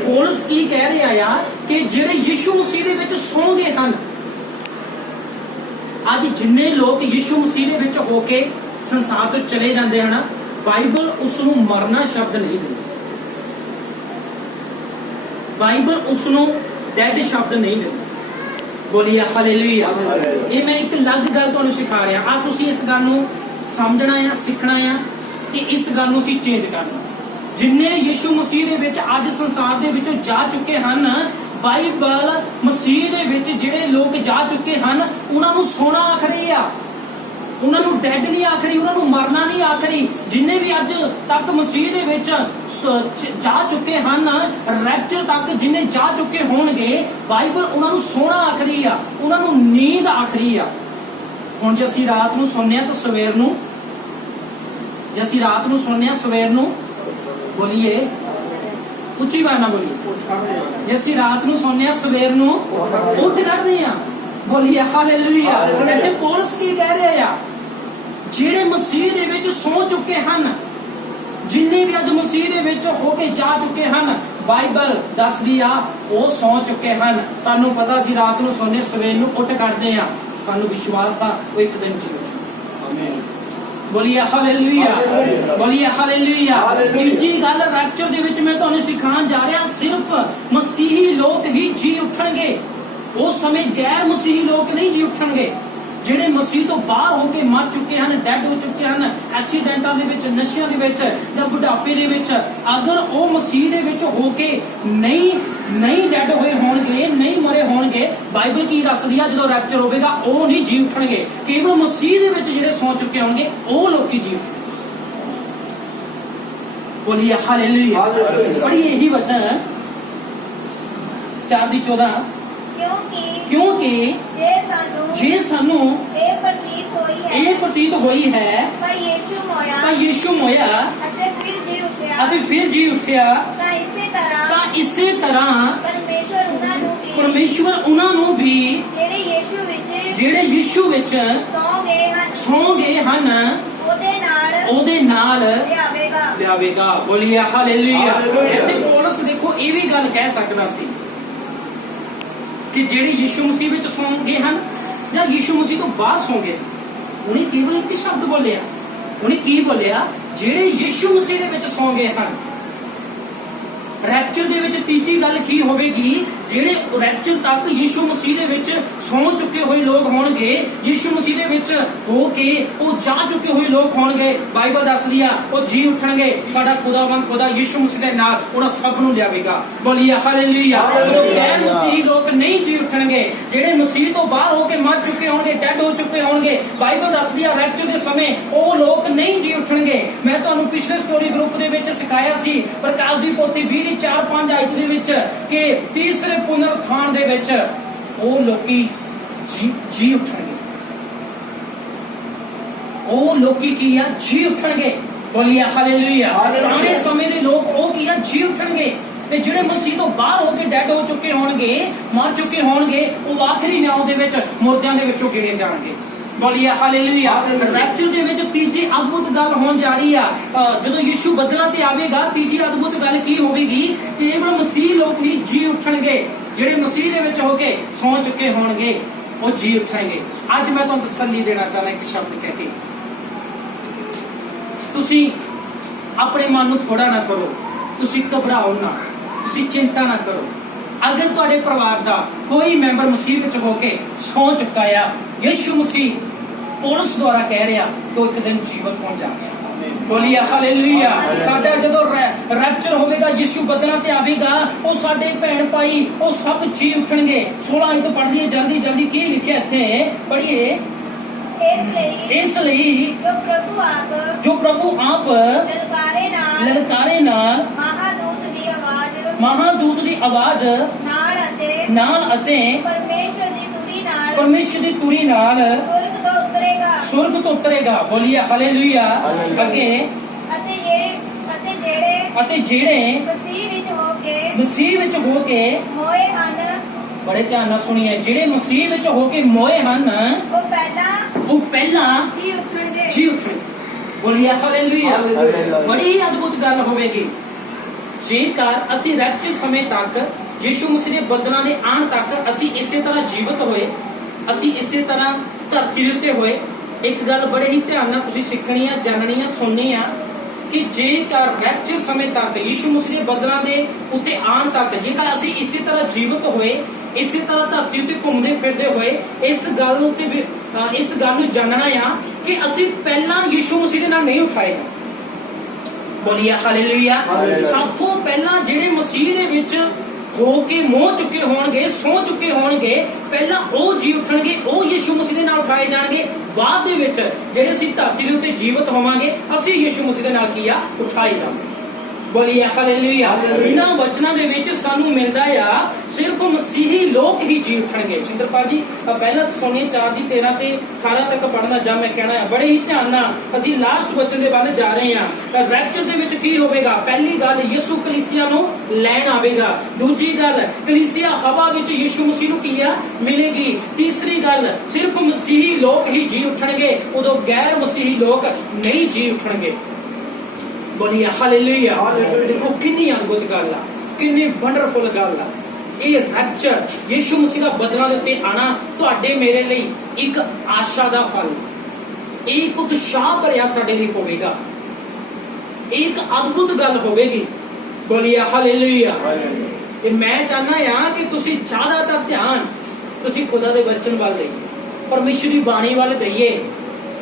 ਪੌਲਸ ਕੀ ਕਹਿ ਰਿਹਾ ਆ? ਕਿ ਜਿਹੜੇ ਯਿਸੂ ਮਸੀਹ ਦੇ ਵਿੱਚ ਸੌ ਗਏ ਹਨ। ਅੱਜ ਜਿੰਨੇ ਲੋਕ ਯਿਸੂ ਮਸੀਹ ਦੇ ਵਿੱਚ ਹੋ ਕੇ ਸੰਸਾਰ ਤੋਂ ਚਲੇ ਜਾਂਦੇ ਹਨ, ਬਾਈਬਲ ਉਸ ਨੂੰ ਮਰਨਾ ਸ਼ਬਦ ਨਹੀਂ ਦਿੰਦੀ। ਬਾਈਬਲ ਉਸ ਨੂੰ ਡੈਡ ਸ਼ਬਦ ਨਹੀਂ ਦਿੰਦੀ। ਬੋਲੀਏ ਹਾਲੇਲੂਇਆ। ਇਹ ਮੈਂ ਇੱਕ ਅਲੱਗ ਗੱਲ ਤੁਹਾਨੂੰ ਸਿਖਾ ਰਿਹਾ ਆ, ਤੁਸੀਂ ਇਸ ਗੱਲ ਨੂੰ ਸਮਝਣਾ ਆ, ਸਿੱਖਣਾ ਆ ਤੇ ਇਸ ਗੱਲ ਨੂੰ ਅਸੀਂ ਚੇਂਜ ਕਰਨਾ। ਜਿੰਨੇ ਯਿਸੂ ਮਸੀਹ ਦੇ ਵਿੱਚ ਅੱਜ ਸੰਸਾਰ ਦੇ ਵਿੱਚੋਂ ਜਾ ਚੁੱਕੇ ਹਨ, ਬਾਈਬਲ ਮਸੀਹ ਦੇ ਵਿੱਚ ਜਿਹੜੇ ਲੋਕ ਜਾ ਚੁੱਕੇ ਹਨ ਉਹਨਾਂ ਨੂੰ ਸੋਣਾ ਆਖਰੀ ਆ, ਉਹਨਾਂ ਨੂੰ ਡੈਡ ਨਹੀਂ ਆਖਰੀ, ਉਹਨਾਂ ਨੂੰ ਮਰਨਾ ਨਹੀਂ ਆਖਰੀ। ਜਿੰਨੇ ਵੀ ਅੱਜ ਤੱਕ ਮਸੀਹ ਦੇ ਵਿੱਚ ਜਾ ਚੁੱਕੇ ਹਨ, ਰੈਪਚਰ ਤੱਕ ਜਿੰਨੇ ਜਾ ਚੁੱਕੇ ਹੋਣਗੇ, ਬਾਈਬਲ ਉਹਨਾਂ ਨੂੰ ਸੋਣਾ ਆਖਰੀ ਆ, ਉਹਨਾਂ ਨੂੰ ਨੀਂਦ ਆਖਰੀ ਆ। ਹੁਣ ਜੇ ਅਸੀਂ ਰਾਤ ਨੂੰ ਸੌਂਦੇ ਹਾਂ ਤਾਂ ਸਵੇਰ ਨੂੰ, ਜੇ ਅਸੀਂ ਰਾਤ ਨੂੰ ਸੌਂਦੇ ਹਾਂ ਸਵੇਰ ਨੂੰ, ਬੋਲੀਏ ਉੱਚੀ ਆਵਾਜ਼ ਨਾਲ ਬੋਲੀਏ, ਜੇ ਅਸੀਂ ਰਾਤ ਨੂੰ ਸੌਂਦੇ ਹਾਂ ਸਵੇਰ ਨੂੰ ਉੱਠ ਖੜਦੇ ਆ। ਬੋਲੀਏ ਹਾਲੇਲੂਇਆ। ਇੱਥੇ ਪੌਲਸ ਕੀ ਕਹਿ ਰਿਹਾ ਆ, ਜਿਹੜੇ ਮਸੀਹ ਦੇ ਵਿੱਚ ਸੌ ਚੁੱਕੇ ਹਨ, ਜਿੰਨੇ ਵੀ ਅੱਜ ਮਸੀਹ ਦੇ ਵਿੱਚ ਹੋ ਕੇ ਜਾ ਚੁੱਕੇ ਹਨ, ਬਾਈਬਲ ਦੱਸਦੀ ਆ ਉਹ ਸੌ ਚੁੱਕੇ ਹਨ। ਸਾਨੂੰ ਪਤਾ ਸੀ ਰਾਤ ਨੂੰ ਸੌਂਦੇ ਸਵੇਰ ਨੂੰ ਉੱਠ ਖੜਦੇ ਆ, ਸਾਨੂੰ ਵਿਸ਼ਵਾਸ ਆ ਉਹ ਇੱਕ ਦਿਨ ਜੀ ਆਮੀਨ। ਬੋਲੀਏ ਹਾਲੇਲੂਇਆ, ਬੋਲੀਏ ਹਾਲੇਲੂਇਆ। ਤੀਜੀ ਗੱਲ ਰੈਪਚਰ ਦੇ ਵਿੱਚ ਮੈਂ ਤੁਹਾਨੂੰ ਸਿਖਾਉਣ ਜਾ ਰਿਹਾ, ਸਿਰਫ ਮਸੀਹੀ ਲੋਕ ਹੀ ਜੀ ਉੱਠਣਗੇ। ਉਸ ਸਮੇਂ ਗੈਰ ਮਸੀਹੀ ਲੋਕ ਨਹੀਂ ਜੀ ਉੱਠਣਗੇ। ਜਿਹੜੇ ਮਸੀਹ ਤੋਂ ਬਾਹਰ ਹੋ ਕੇ ਮਰ ਚੁੱਕੇ ਹਨ, ਡੈਡ ਹੋ ਚੁੱਕੇ ਹਨ, ਐਕਸੀਡੈਂਟਾਂ ਦੇ ਵਿੱਚ, ਨਸ਼ਿਆਂ ਦੇ ਵਿੱਚ ਜਾਂ ਬੁਢਾਪੇ ਦੇ ਵਿੱਚ, ਅਗਰ ਉਹ ਮਸੀਹ ਦੇ ਵਿੱਚ ਹੋ ਕੇ ਨਹੀਂ ਡੈਡ ਹੋਏ ਹੋਣਗੇ, ਨਹੀਂ ਮਰੇ ਹੋਣਗੇ, ਬਾਈਬਲ ਕੀ ਦੱਸਦੀ ਆ, ਜਦੋਂ ਰੈਪਚਰ ਹੋਵੇਗਾ ਉਹ ਨਹੀਂ ਜੀ ਉੱਠਣਗੇ। ਕੇਵਲ ਮਸੀਹ ਦੇ ਵਿੱਚ ਜਿਹੜੇ ਸੌ ਚੁੱਕੇ ਹੋਣਗੇ ਉਹ ਲੋਕੀ ਜੀ ਉੱਠਣਗੇ। ਬੋਲੀਏ ਹਾਲੇਲੂਇਆ। ਪੜ੍ਹੀਏ ਇਹੀ ਵਚਨ 4:14। ਕਿਉਂਕਿ ਜੇ ਸਾਨੂੰ ਇਹ ਪ੍ਰਤੀਤ ਹੋਈ ਹੈ ਤਾਂ ਯਿਸੂ ਮੋਇਆ ਅਤੇ ਫਿਰ ਜੀ ਉੱਠਿਆ, ਤਾਂ ਇਸੇ ਤਰ੍ਹਾਂ ਪਰਮੇਸ਼ਵਰ ਉਹਨਾਂ ਨੂੰ ਵੀ ਜਿਹੜੇ ਯਿਸੂ ਵਿੱਚ ਸੌ ਗਏ ਹਨ ਉਹਦੇ ਨਾਲ ਲਿਆਵੇਗਾ। ਬੋਲੀਏ ਹਾਲੇਲੂਇਆ। ਇੱਥੇ ਪੌਲਸ ਦੇਖੋ ਇਹ ਵੀ ਗੱਲ ਕਹਿ ਸਕਦਾ ਸੀ ਕਿ ਜਿਹੜੇ ਯਿਸੂ ਮਸੀਹ ਵਿੱਚ ਸੌਂ ਗਏ ਹਨ ਜਾਂ ਯਿਸੂ ਮਸੀਹ ਤੋਂ ਬਾਹਰ ਸੌਂ ਗਏ। ਉਹਨੇ ਕੇਵਲ ਇੱਕ ਸ਼ਬਦ ਬੋਲਿਆ, ਉਹਨੇ ਕੀ ਬੋਲਿਆ, ਜਿਹੜੇ ਯਿਸੂ ਮਸੀਹ ਦੇ ਵਿੱਚ ਸੌਂ ਗਏ ਹਨ। ਰੈਪਚਰ ਦੇ ਵਿੱਚ ਤੀਜੀ ਗੱਲ ਕੀ ਹੋਵੇਗੀ, ਜਿਹੜੇ ਰੈਪਚਰ ਤੱਕ ਯਿਸੂ ਮਸੀਹ ਦੇ ਵਿੱਚ ਸੌਂ ਚੁੱਕੇ ਹੋਏ ਲੋਕ ਹੋਣਗੇ, ਯਿਸੂ ਮਸੀਹ ਦੇ ਵਿੱਚ ਹੋ ਕੇ ਉਹ ਜਾ ਚੁੱਕੇ ਹੋਏ ਲੋਕ ਹੋਣਗੇ, ਬਾਈਬਲ ਦੱਸਦੀ ਆ ਉਹ ਜੀ ਉੱਠਣਗੇ। ਸਾਡਾ ਖੁਦਾਵੰਦ ਖੁਦਾ ਯਿਸੂ ਮਸੀਹ ਦੇ ਨਾਲ ਉਹਨਾਂ ਸਭ ਨੂੰ ਲਿਆਵੇਗਾ। ਬੋਲੀਏ ਹਾਲੇਲੂਇਆ। ਗੈਰ ਮਸੀਹੀ ਲੋਕ ਨਹੀਂ ਜੀ ਉੱਠਣਗੇ, ਜਿਹੜੇ ਮਸੀਹ ਤੋਂ ਬਾਹਰ ਹੋ ਕੇ ਮਰ ਚੁੱਕੇ ਹੋਣਗੇ, ਡੈਡ ਹੋ ਚੁੱਕੇ ਹੋਣਗੇ, ਬਾਈਬਲ ਦੱਸਦੀ ਆ ਰੈਪਚਰ ਦੇ ਸਮੇਂ ਉਹ ਲੋਕ ਨਹੀਂ ਜੀ ਉੱਠਣਗੇ। ਮੈਂ ਤੁਹਾਨੂੰ ਪਿਛਲੇ ਸਟੋਰੀ ਗਰੁੱਪ ਦੇ ਵਿੱਚ ਸਿਖਾਇਆ ਸੀ, ਪ੍ਰਕਾਸ਼ ਦੀ ਪੋਥੀ 4:5 ਆਇਤ ਦੇ ਵਿੱਚ, ਕਿ ਤੀਸਰੇ ਪੁਨਰੁਥਾਨ ਦੇ ਵਿੱਚ ਉਹ ਲੋਕੀ ਜੀ ਉੱਠਣਗੇ। ਉਹ ਲੋਕੀ ਕੀ ਆ, ਜੀ ਉੱਠਣਗੇ। ਬੋਲੀਏ ਹਾਲੇਲੂਇਆ। ਪੁਰਾਣੇ ਸਮੇਂ ਦੇ ਲੋਕ ਉਹ ਕੀ ਆ, ਜੀ ਉੱਠਣਗੇ। ਤੇ ਜਿਹੜੇ ਮਸੀਹ ਤੋਂ ਬਾਹਰ ਹੋ ਕੇ ਡੈਡ ਹੋ ਚੁੱਕੇ ਹੋਣਗੇ, ਮਰ ਚੁੱਕੇ ਹੋਣਗੇ, ਉਹ ਆਖਰੀ ਨਿਆਂ ਦੇ ਵਿੱਚ ਮੁਰਦਿਆਂ ਦੇ ਵਿੱਚੋਂ ਗਿਣੇ ਜਾਣਗੇ। ਬੋਲੀਏ ਹਾਲੇਲੂਇਆ। ਰੈਪਚਰ ਦੇ ਵਿੱਚ ਤੀਜੀ ਅਦਭੁਤ ਗੱਲ ਹੋਣ ਜਾ ਰਹੀ ਆ। ਜਦੋਂ ਯਿਸੂ ਬੱਦਲਾਂ ਤੇ ਆਵੇਗਾ, ਤੀਜੀ ਅਦਭੁਤ ਗੱਲ ਕੀ ਹੋਵੇਗੀ, ਕੇਵਲ ਮਸੀਹ ਲੋਕ ਹੀ ਜੀ ਉੱਠਣਗੇ। ਜਿਹੜੇ ਮਸੀਹ ਦੇ ਵਿੱਚ ਹੋ ਕੇ ਸੌਂ ਚੁੱਕੇ ਹੋਣਗੇ ਉਹ ਜੀ ਉੱਠਣਗੇ। ਅੱਜ ਮੈਂ ਤੁਹਾਨੂੰ ਤਸੱਲੀ ਦੇਣਾ ਚਾਹੁੰਦਾ ਇੱਕ ਸ਼ਬਦ ਕਹਿ ਕੇ, ਤੁਸੀਂ ਆਪਣੇ ਮਨ ਨੂੰ ਥੋੜਾ ਨਾ ਕਰੋ, ਤੁਸੀਂ ਘਬਰਾਓ ਨਾ, ਤੁਸੀਂ ਚਿੰਤਾ ਨਾ ਕਰੋ। ਅਗਰ ਤੁਹਾਡੇ ਪਰਿਵਾਰ ਦਾ ਕੋਈ ਮੈਂਬਰ ਮਸੀਹ ਵਿੱਚ ਹੋ ਕੇ ਸੌਂ ਚੁੱਕਾ ਆ, ਯਿਸੂ ਮਸੀਹ ਪੌਲਸ ਦੁਆਰਾ ਕਹਿ ਰਿਹਾ ਕਿ ਉਹ ਇੱਕ ਦਿਨ ਜੀਵਤ ਹੋ ਜਾਵੇਗਾ। ਬੋਲੀਏ ਹਾਲੇਲੂਇਆ। ਸਾਡਾ ਜਦੋਂ ਰੈਪਚਰ ਹੋਵੇਗਾ, ਯਿਸੂ ਬੱਦਲਾਂ ਤੇ ਆਵੇਗਾ, ਉਹ ਸਾਡੇ ਭੈਣ ਭਾਈ ਉਹ ਸਭ ਜੀ ਉੱਠਣਗੇ। 16 ਆਇਤ ਪੜ੍ਹਦੀ ਹੈ ਜਲਦੀ ਕੀ ਲਿਖਿਆ ਇੱਥੇ, ਪੜ੍ਹੀਏ। ਇਸ ਲਈ ਜੋ ਪ੍ਰਭੂ ਆਪ ਲਲਕਾਰੇ ਨਾਲ ਮਹਾਦੂਤ ਦੀ ਆਵਾਜ਼ ਨਾਲ ਅਤੇ ਪਰਮੇਸ਼ਰ ਦੀ ਤੁਰੀ ਨਾਲ ਸੁਰਗ ਤੋਂ ਉਤਰੇਗਾ। ਬੋਲੀਏ ਹਾਲੇਲੂਇਆ। ਅੱਗੇ ਅਤੇ ਜਿਹੜੇ ਮਸੀਹ ਵਿੱਚ ਹੋ ਕੇ ਮੋਏ ਹਨ, ਬੜੇ ਧਿਆਨ ਨਾਲ ਸੁਣੀਏ, ਜਿਹੜੇ ਮਸੀਹ ਵਿੱਚ ਹੋ ਕੇ ਮੋਏ ਹਨ ਉਹ ਪਹਿਲਾਂ ਜੀ ਉੱਠਣਗੇ। ਬੋਲੀਏ ਹਾਲੇਲੂਇਆ। ਬੜੀ ਅਦਭੁਤ ਗੱਲ ਹੋਵੇਗੀ ਜੇਕਰ ਅਸੀਂ ਰੈਪਚਰ ਸਮੇਂ ਤੱਕ, ਯਿਸੂ ਮਸੀਹ ਦੇ ਬੱਦਲਾਂ ਦੇ ਆਉਣ ਤੱਕ ਅਸੀਂ ਇਸੇ ਤਰ੍ਹਾਂ ਜੀਵਤ ਹੋਏ, ਅਸੀਂ ਇਸੇ ਤਰ੍ਹਾਂ ਧਰਤੀ ਦੇ ਉੱਤੇ ਹੋਏ। ਇੱਕ ਗੱਲ ਬੜੇ ਹੀ ਧਿਆਨ ਨਾਲ ਤੁਸੀਂ ਸਿੱਖਣੀ ਆ, ਜਾਣਨੀ ਆ, ਸੁਣਨੀ ਆ कि जेकर रैप्चर समय तक यीशु मसीह के बदलों के उत्ते आने तक जेकर असीं इसी तरह जीवित होए, इसी तरह धरती उत्ते घूमते फिरते हुए इस गल नूं जानना आ कि असीं पहला यीशु मसीह दे नाल नहीं उठाए जाए। बोलिए हालेलुया। सब तो पहला जिहड़े मसीह दे विच हो के मोह चुके होणगे, सो चुके होणगे, पहला ओ जी उठणगे, ओ यीशु मसीह दे नाल उठाए जाणगे। बाद दे विच जिहड़े असीं धरती दे उत्ते जीवित होवांगे असीं यीशु मसीह दे नाल की आ उठाए जावांगे। बोलिए हालेलुया। इन्हां वचनां दे विच सानूं मिलदा आ सिर्फ मसीही लोग ही जी उठणगे। सिंदरपाल जी पहला सोनिया 4:13 ते 18 तक पढ़ना जा मैं कहना है बड़े ही ध्यान नाल असीं लास्ट वचन दे वल जा रहे हां। रैप्चर दे विच की होवेगा? पहली गल यीशु कलीसिया नूं लैण आवेगा। दूजी गल कलीसिया हवा विच यीशु मसीह नूं की आ मिलेगी। तीसरी गल सिर्फ मसीही लोग ही जी उठणगे, उदों गैर मसीही लोग नहीं जी उठणगे। बोलिए हालेलुया। देखो कितनी अद्भुत गल आ, कितनी वंडरफुल गल आ। ये रैप्चर यीशु मसीह का बदला लेते आना तुहाडे मेरे लिए एक आशा का फल, एक उत्साह भरिया साडे लिए होवेगा, एक अद्भुत गल होवेगी। बोलिए हालेलुया। मैं चाहना हां कि तुसीं ज्यादातर ध्यान तुसीं खुदा दे वचन वाल देइए, परमेश्वर दी बाणी वाल देइए।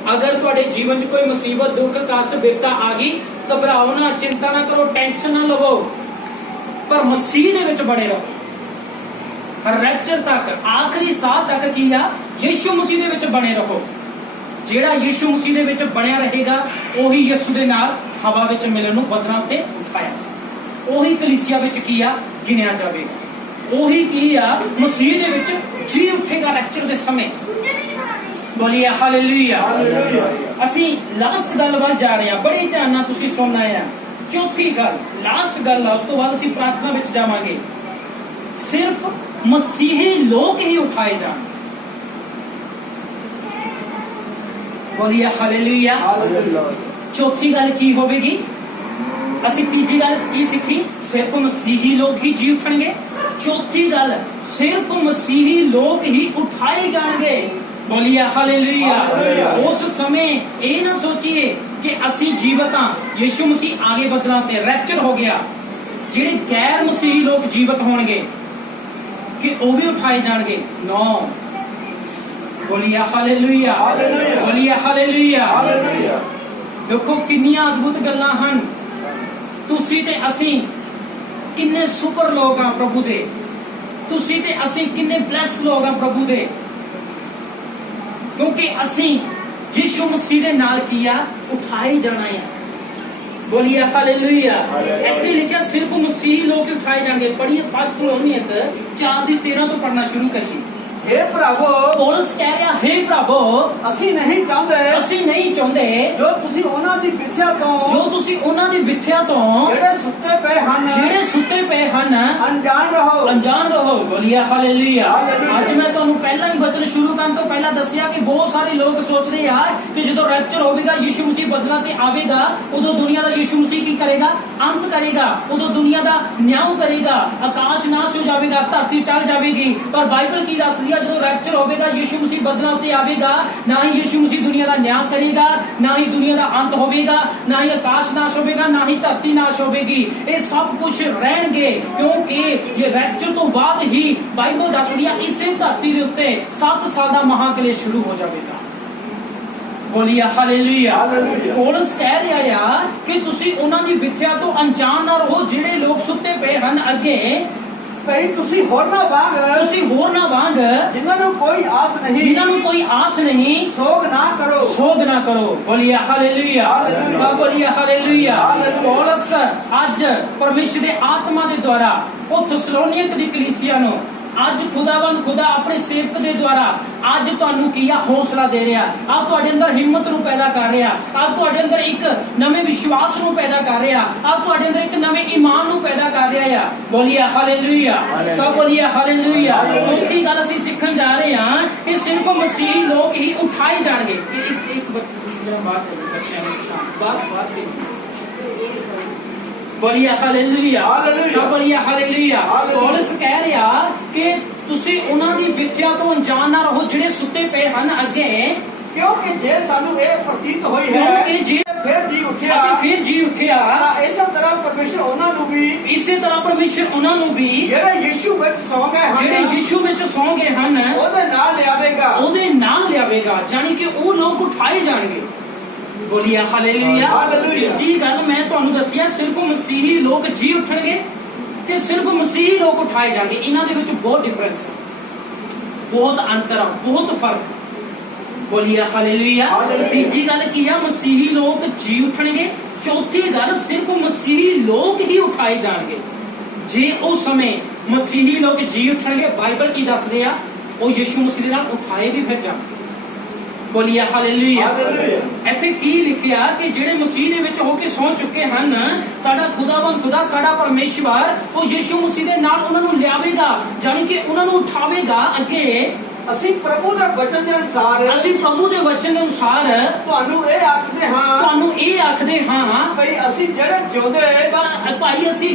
अगर तुहाडे जीवन च कोई मुसीबत दुख कष्ट बिपता आ गई, घबराओ ना, चिंता ना करो, टेंशन ना लवो, पर मसीह दे विच बने रहो। रैप्चर तक आखिरी साह तक की आ यीशु मसीह दे विच बने रहो। जेड़ा यीशु मसीह दे विच बनिया रहेगा ओही यीशु दे नाल हवा विच मिलण नूं बदलां ते उठाया जाए, ओही कलीसिया विच की आ गिनिया जावेगा, ओही की आ मसीह दे विच जी उठेगा रैप्चर दे समय। बोलिए हालेलुया। असीं लास्ट गल वल जा रहे हां, बड़ी ध्यान नाल तुसीं सुनना है। चौथी गल लास्ट गल आ, उस तो बाद असीं प्रार्थना विच जावांगे। सिर्फ मसीही लोग ही उठाए जाएंगे। बोलिए हालेलुया। चौथी गल की होवेगी? असीं तीजी गल की सीखी? सिर्फ मसीही लोग ही जी उठणगे। चौथी गल सिर्फ मसीही लोग ही उठाए जाएंगे। बोलिए हालेलुया। उस समय ये ना सोचिए कि असीं जीवित हां, यीशु मसीह आगे बदलां ते रैप्चर हो गया, जिहड़े गैर मसीही लोग जीवित होणगे कि वो भी उठाए जाएंगे। नो। बोलिए हालेलुया। बोलिए हालेलुया। देखो कितनियां अद्भुत गल्लां हन। तुसीं ते असीं किन्ने सुपर लोग हां प्रभु दे, तुसीं ते असीं किन्ने ब्लेस लोग हां प्रभु दे, क्योंकि असीं यीशु मसीह दे नाल किया उठाए जाना है। बोलिए हालेलुया। इत्थे लिखिया सिर्फ मसीही लोग उठाए जाएंगे। पढ़िए पास्टरोनियत 4:13 तो पढ़ना शुरू करिए। हे प्रभु, पौलुस कह रहा हे प्रभु ਅਸੀਂ ਨਹੀਂ ਚਾਹੁੰਦੇ ਜੋ ਤੁਸੀਂ ਉਹਨਾਂ ਦੀ ਵਿਥਿਆ ਤੋਂ ਜਿਹੜੇ ਸੁੱਤੇ ਪਏ ਹਨ ਅਣਜਾਣ ਰਹੋ। बोलिए हालेलुया। ਅੱਜ मैं ਤੁਹਾਨੂੰ ਪਹਿਲਾਂ ਹੀ ਬਚਨ ਸ਼ੁਰੂ ਕਰਨ ਤੋਂ ਪਹਿਲਾਂ ਦੱਸਿਆ ਕਿ ਬਹੁਤ ਸਾਰੇ ਲੋਕ ਸੋਚਦੇ ਆ ਕਿ ਜਦੋਂ ਰੈਪਚਰ ਹੋਵੇਗਾ ਯੀਸ਼ੂ ਮਸੀਹ ਬਦਲਾਂ ਤੇ ਆਵੇਗਾ, ਉਦੋਂ ਦੁਨੀਆ ਦਾ ਯੀਸ਼ੂ ਮਸੀਹ ਕੀ ਕਰੇਗਾ? ਅੰਤ ਕਰੇਗਾ। ਉਦੋਂ ਦੁਨੀਆ ਦਾ ਨਿਆਂ ਕਰੇਗਾ, ਆਕਾਸ਼ ਨਾਸ਼ ਹੋ ਜਾਵੇਗਾ, ਧਰਤੀ ਟਲ ਜਾਵੇਗੀ। ਪਰ ਬਾਈਬਲ ਕੀ ਦੱਸਦੀ ਆ? ਜਦੋਂ ਰੈਪਚਰ ਹੋਵੇਗਾ ਯੀਸ਼ੂ ਮਸੀਹ ਬਦਲਾਂ ਉੱਤੇ ਆਵੇਗਾ, ਨਾ ਹੀ ਯੀਸ਼ੂ ਮਸੀਹ ਦੁਨੀਆ ਦਾ ਨਿਆਂ ਕਰੇਗਾ, ਨਾ ਹੀ ਦੁਨੀਆ ਦਾ ਅੰਤ ਹੋਵੇਗਾ, ਨਾ ਹੀ ਆਕਾਸ਼ ਨਾਸ਼ ਹੋਵੇਗਾ, ਨਾ ਹੀ ਧਰਤੀ ਨਾਸ਼ ਹੋਵੇਗੀ। ਇਹ ਸਭ ਕੁਝ ਰਹਿਣਗੇ, ਕਿਉਂਕਿ ਇਹ ਰੈਪਚਰ ਤੋਂ ਬਾਅਦ ਹੀ ਬਾਈਬਲ ਦੱਸਦੀ ਆ ਇਸੇ ਧਰਤੀ ਦੇ ਉੱਤੇ 7 ਸਾਲ ਦਾ ਮਹਾਕਲੇਸ਼ ਸ਼ੁਰੂ ਹੋ ਜਾਵੇਗਾ। बोलिए हालेलुया। पौलुस कह रहा है कि तुसी उन्हां दी विथ्या तो अनजान ना रहो, जिहड़े लोग सुते पे हन अगे ਭਈ ਤੁਸੀਂ ਹੋਰ ਨਾ ਵਾਂਗ ਜਿਨ੍ਹਾਂ ਨੂੰ ਕੋਈ ਆਸ ਨਹੀਂ ਸੋਗ ਨਾ ਕਰੋ। बोलिए हालेलुया। सब बोलिए हालेलुया। पौलुस ਅੱਜ परमेश्वर ਦੇ आत्मा ਦੇ द्वारा ਉਹ थिस्सलुनीक ਦੀ कलीसिया ਨੂੰ ਅੱਜ खुदावंद खुदा अपने सेवक ਦੇ द्वारा ਅੱਜ ਤੁਹਾਨੂੰ ਕੀ ਆ ਹੌਸਲਾ ਦੇ ਰਿਹਾ, ਅੱਜ ਤੁਹਾਡੇ ਅੰਦਰ ਹਿੰਮਤ ਨੂੰ ਪੈਦਾ ਕਰ ਰਿਹਾ, ਅੱਜ ਤੁਹਾਡੇ ਅੰਦਰ ਇੱਕ ਨਵੇਂ ਵਿਸ਼ਵਾਸ ਨੂੰ ਪੈਦਾ ਕਰ ਰਿਹਾ, ਅੱਜ ਤੁਹਾਡੇ ਅੰਦਰ ਇੱਕ ਨਵੇਂ ਈਮਾਨ ਨੂੰ ਪੈਦਾ ਕਰ ਰਿਹਾ ਆ। ਬੋਲੀਏ ਹਾਲੇਲੂਇਆ। ਸਭ ਬੋਲੀਏ ਹਾਲੇਲੂਇਆ। ਚੌਥੀ ਗੱਲ ਅਸੀਂ ਸਿੱਖਣ ਜਾ ਰਹੇ ਹਾਂ ਕਿ ਸਿਰਫ ਮਸੀਹ ਲੋਕ ਹੀ ਉਠਾਏ ਜਾਣਗੇ। ਇੱਕ ਮੇਰਾ ਬਾਤ ਹੈ ਬੱਚਿਆਂ ਨੂੰ ਬਾਤ बोलिए हालेलुया। सब बोलिए हालेलुया। पौलुस कह रहा कि तुसी उन्हां दी विथ्या तो अनजान ना रहो, जिहड़े सुते पे हन अगे, क्योंकि जे सानू ये प्रतीत होई है कि जे ਫਿਰ ਜੀ ਉੱਠਿਆ ਤਾਂ ਇਸੇ ਤਰ੍ਹਾਂ ਪਰਮੇਸ਼ਰ ਉਹਨਾਂ ਨੂੰ ਵੀ ਜਿਹੜੇ ਯਿਸੂ ਵਿੱਚ ਸੌਂ ਗਏ ਹਨ ਉਹਦੇ ਨਾਲ ਲਿਆਵੇਗਾ ਜਾਨੀ ਕਿ ਉਹ ਲੋਕ ਉਠਾਏ ਜਾਣਗੇ। ਬੋਲੀਏ ਹਾਲੇਲੂਇਆ। ਜੀ ਗੱਲ ਮੈਂ ਤੁਹਾਨੂੰ ਦੱਸਿਆ, ਸਿਰਫ ਮਸੀਹੀ ਲੋਕ ਜੀ ਉੱਠਣਗੇ ਤੇ ਸਿਰਫ ਮਸੀਹੀ ਲੋਕ ਉਠਾਏ ਜਾਣਗੇ। ਇਹਨਾਂ ਦੇ ਵਿੱਚ ਬਹੁਤ ਡਿਫਰੈਂਸ ਹੈ, ਬਹੁਤ ਅੰਤਰ, ਬਹੁਤ ਫਰਕ। ਬੋਲੀਏ ਹਾਲੇਲੂਇਆ। ਤੀਜੀ ਗੱਲ ਕੀ ਆ? ਮਸੀਹੀ ਲੋਕ ਜੀ ਉੱਠਣਗੇ। ਚੌਥੀ ਗੱਲ, ਸਿਰਫ ਮਸੀਹੀ ਲੋਕ ਹੀ ਉਠਾਏ ਜਾਣਗੇ। ਜੇ ਉਸ ਸਮੇਂ ਮਸੀਹੀ ਲੋਕ ਜੀ ਉੱਠਣਗੇ, ਬਾਈਬਲ ਕੀ ਦੱਸਦੇ ਆ? ਉਹ ਯਿਸੂ ਮਸੀਹ ਦੇ ਨਾਲ ਉਠਾਏ ਵੀ ਫਿਰ ਜਾਣਗੇ। ਬੋਲੀਏ ਹਾਲੇਲੂਇਆ। ਇੱਥੇ ਕੀ ਲਿਖਿਆ ਕਿ ਜਿਹੜੇ ਮਸੀਹ ਦੇ ਵਿੱਚ ਹੋ ਕੇ ਸੌਂ ਚੁੱਕੇ ਹਨ, ਸਾਡਾ ਖੁਦਾ ਸਾਡਾ ਪਰਮੇਸ਼ਵਰ, ਉਹ ਯਿਸੂ ਮਸੀਹ ਦੇ ਨਾਲ ਉਹਨਾਂ ਨੂੰ ਲਿਆਵੇਗਾ, ਜਾਨੀ ਕਿ ਉਹਨਾਂ ਨੂੰ ਉਠਾਵੇਗਾ ਅੱਗੇ। ਅਸੀਂ ਪ੍ਰਭੂ ਦੇ ਵਚਨ ਦੇ ਅਨੁਸਾਰ ਤੁਹਾਨੂੰ ਇਹ ਆਖਦੇ ਹਾਂ ਭਾਈ ਅਸੀਂ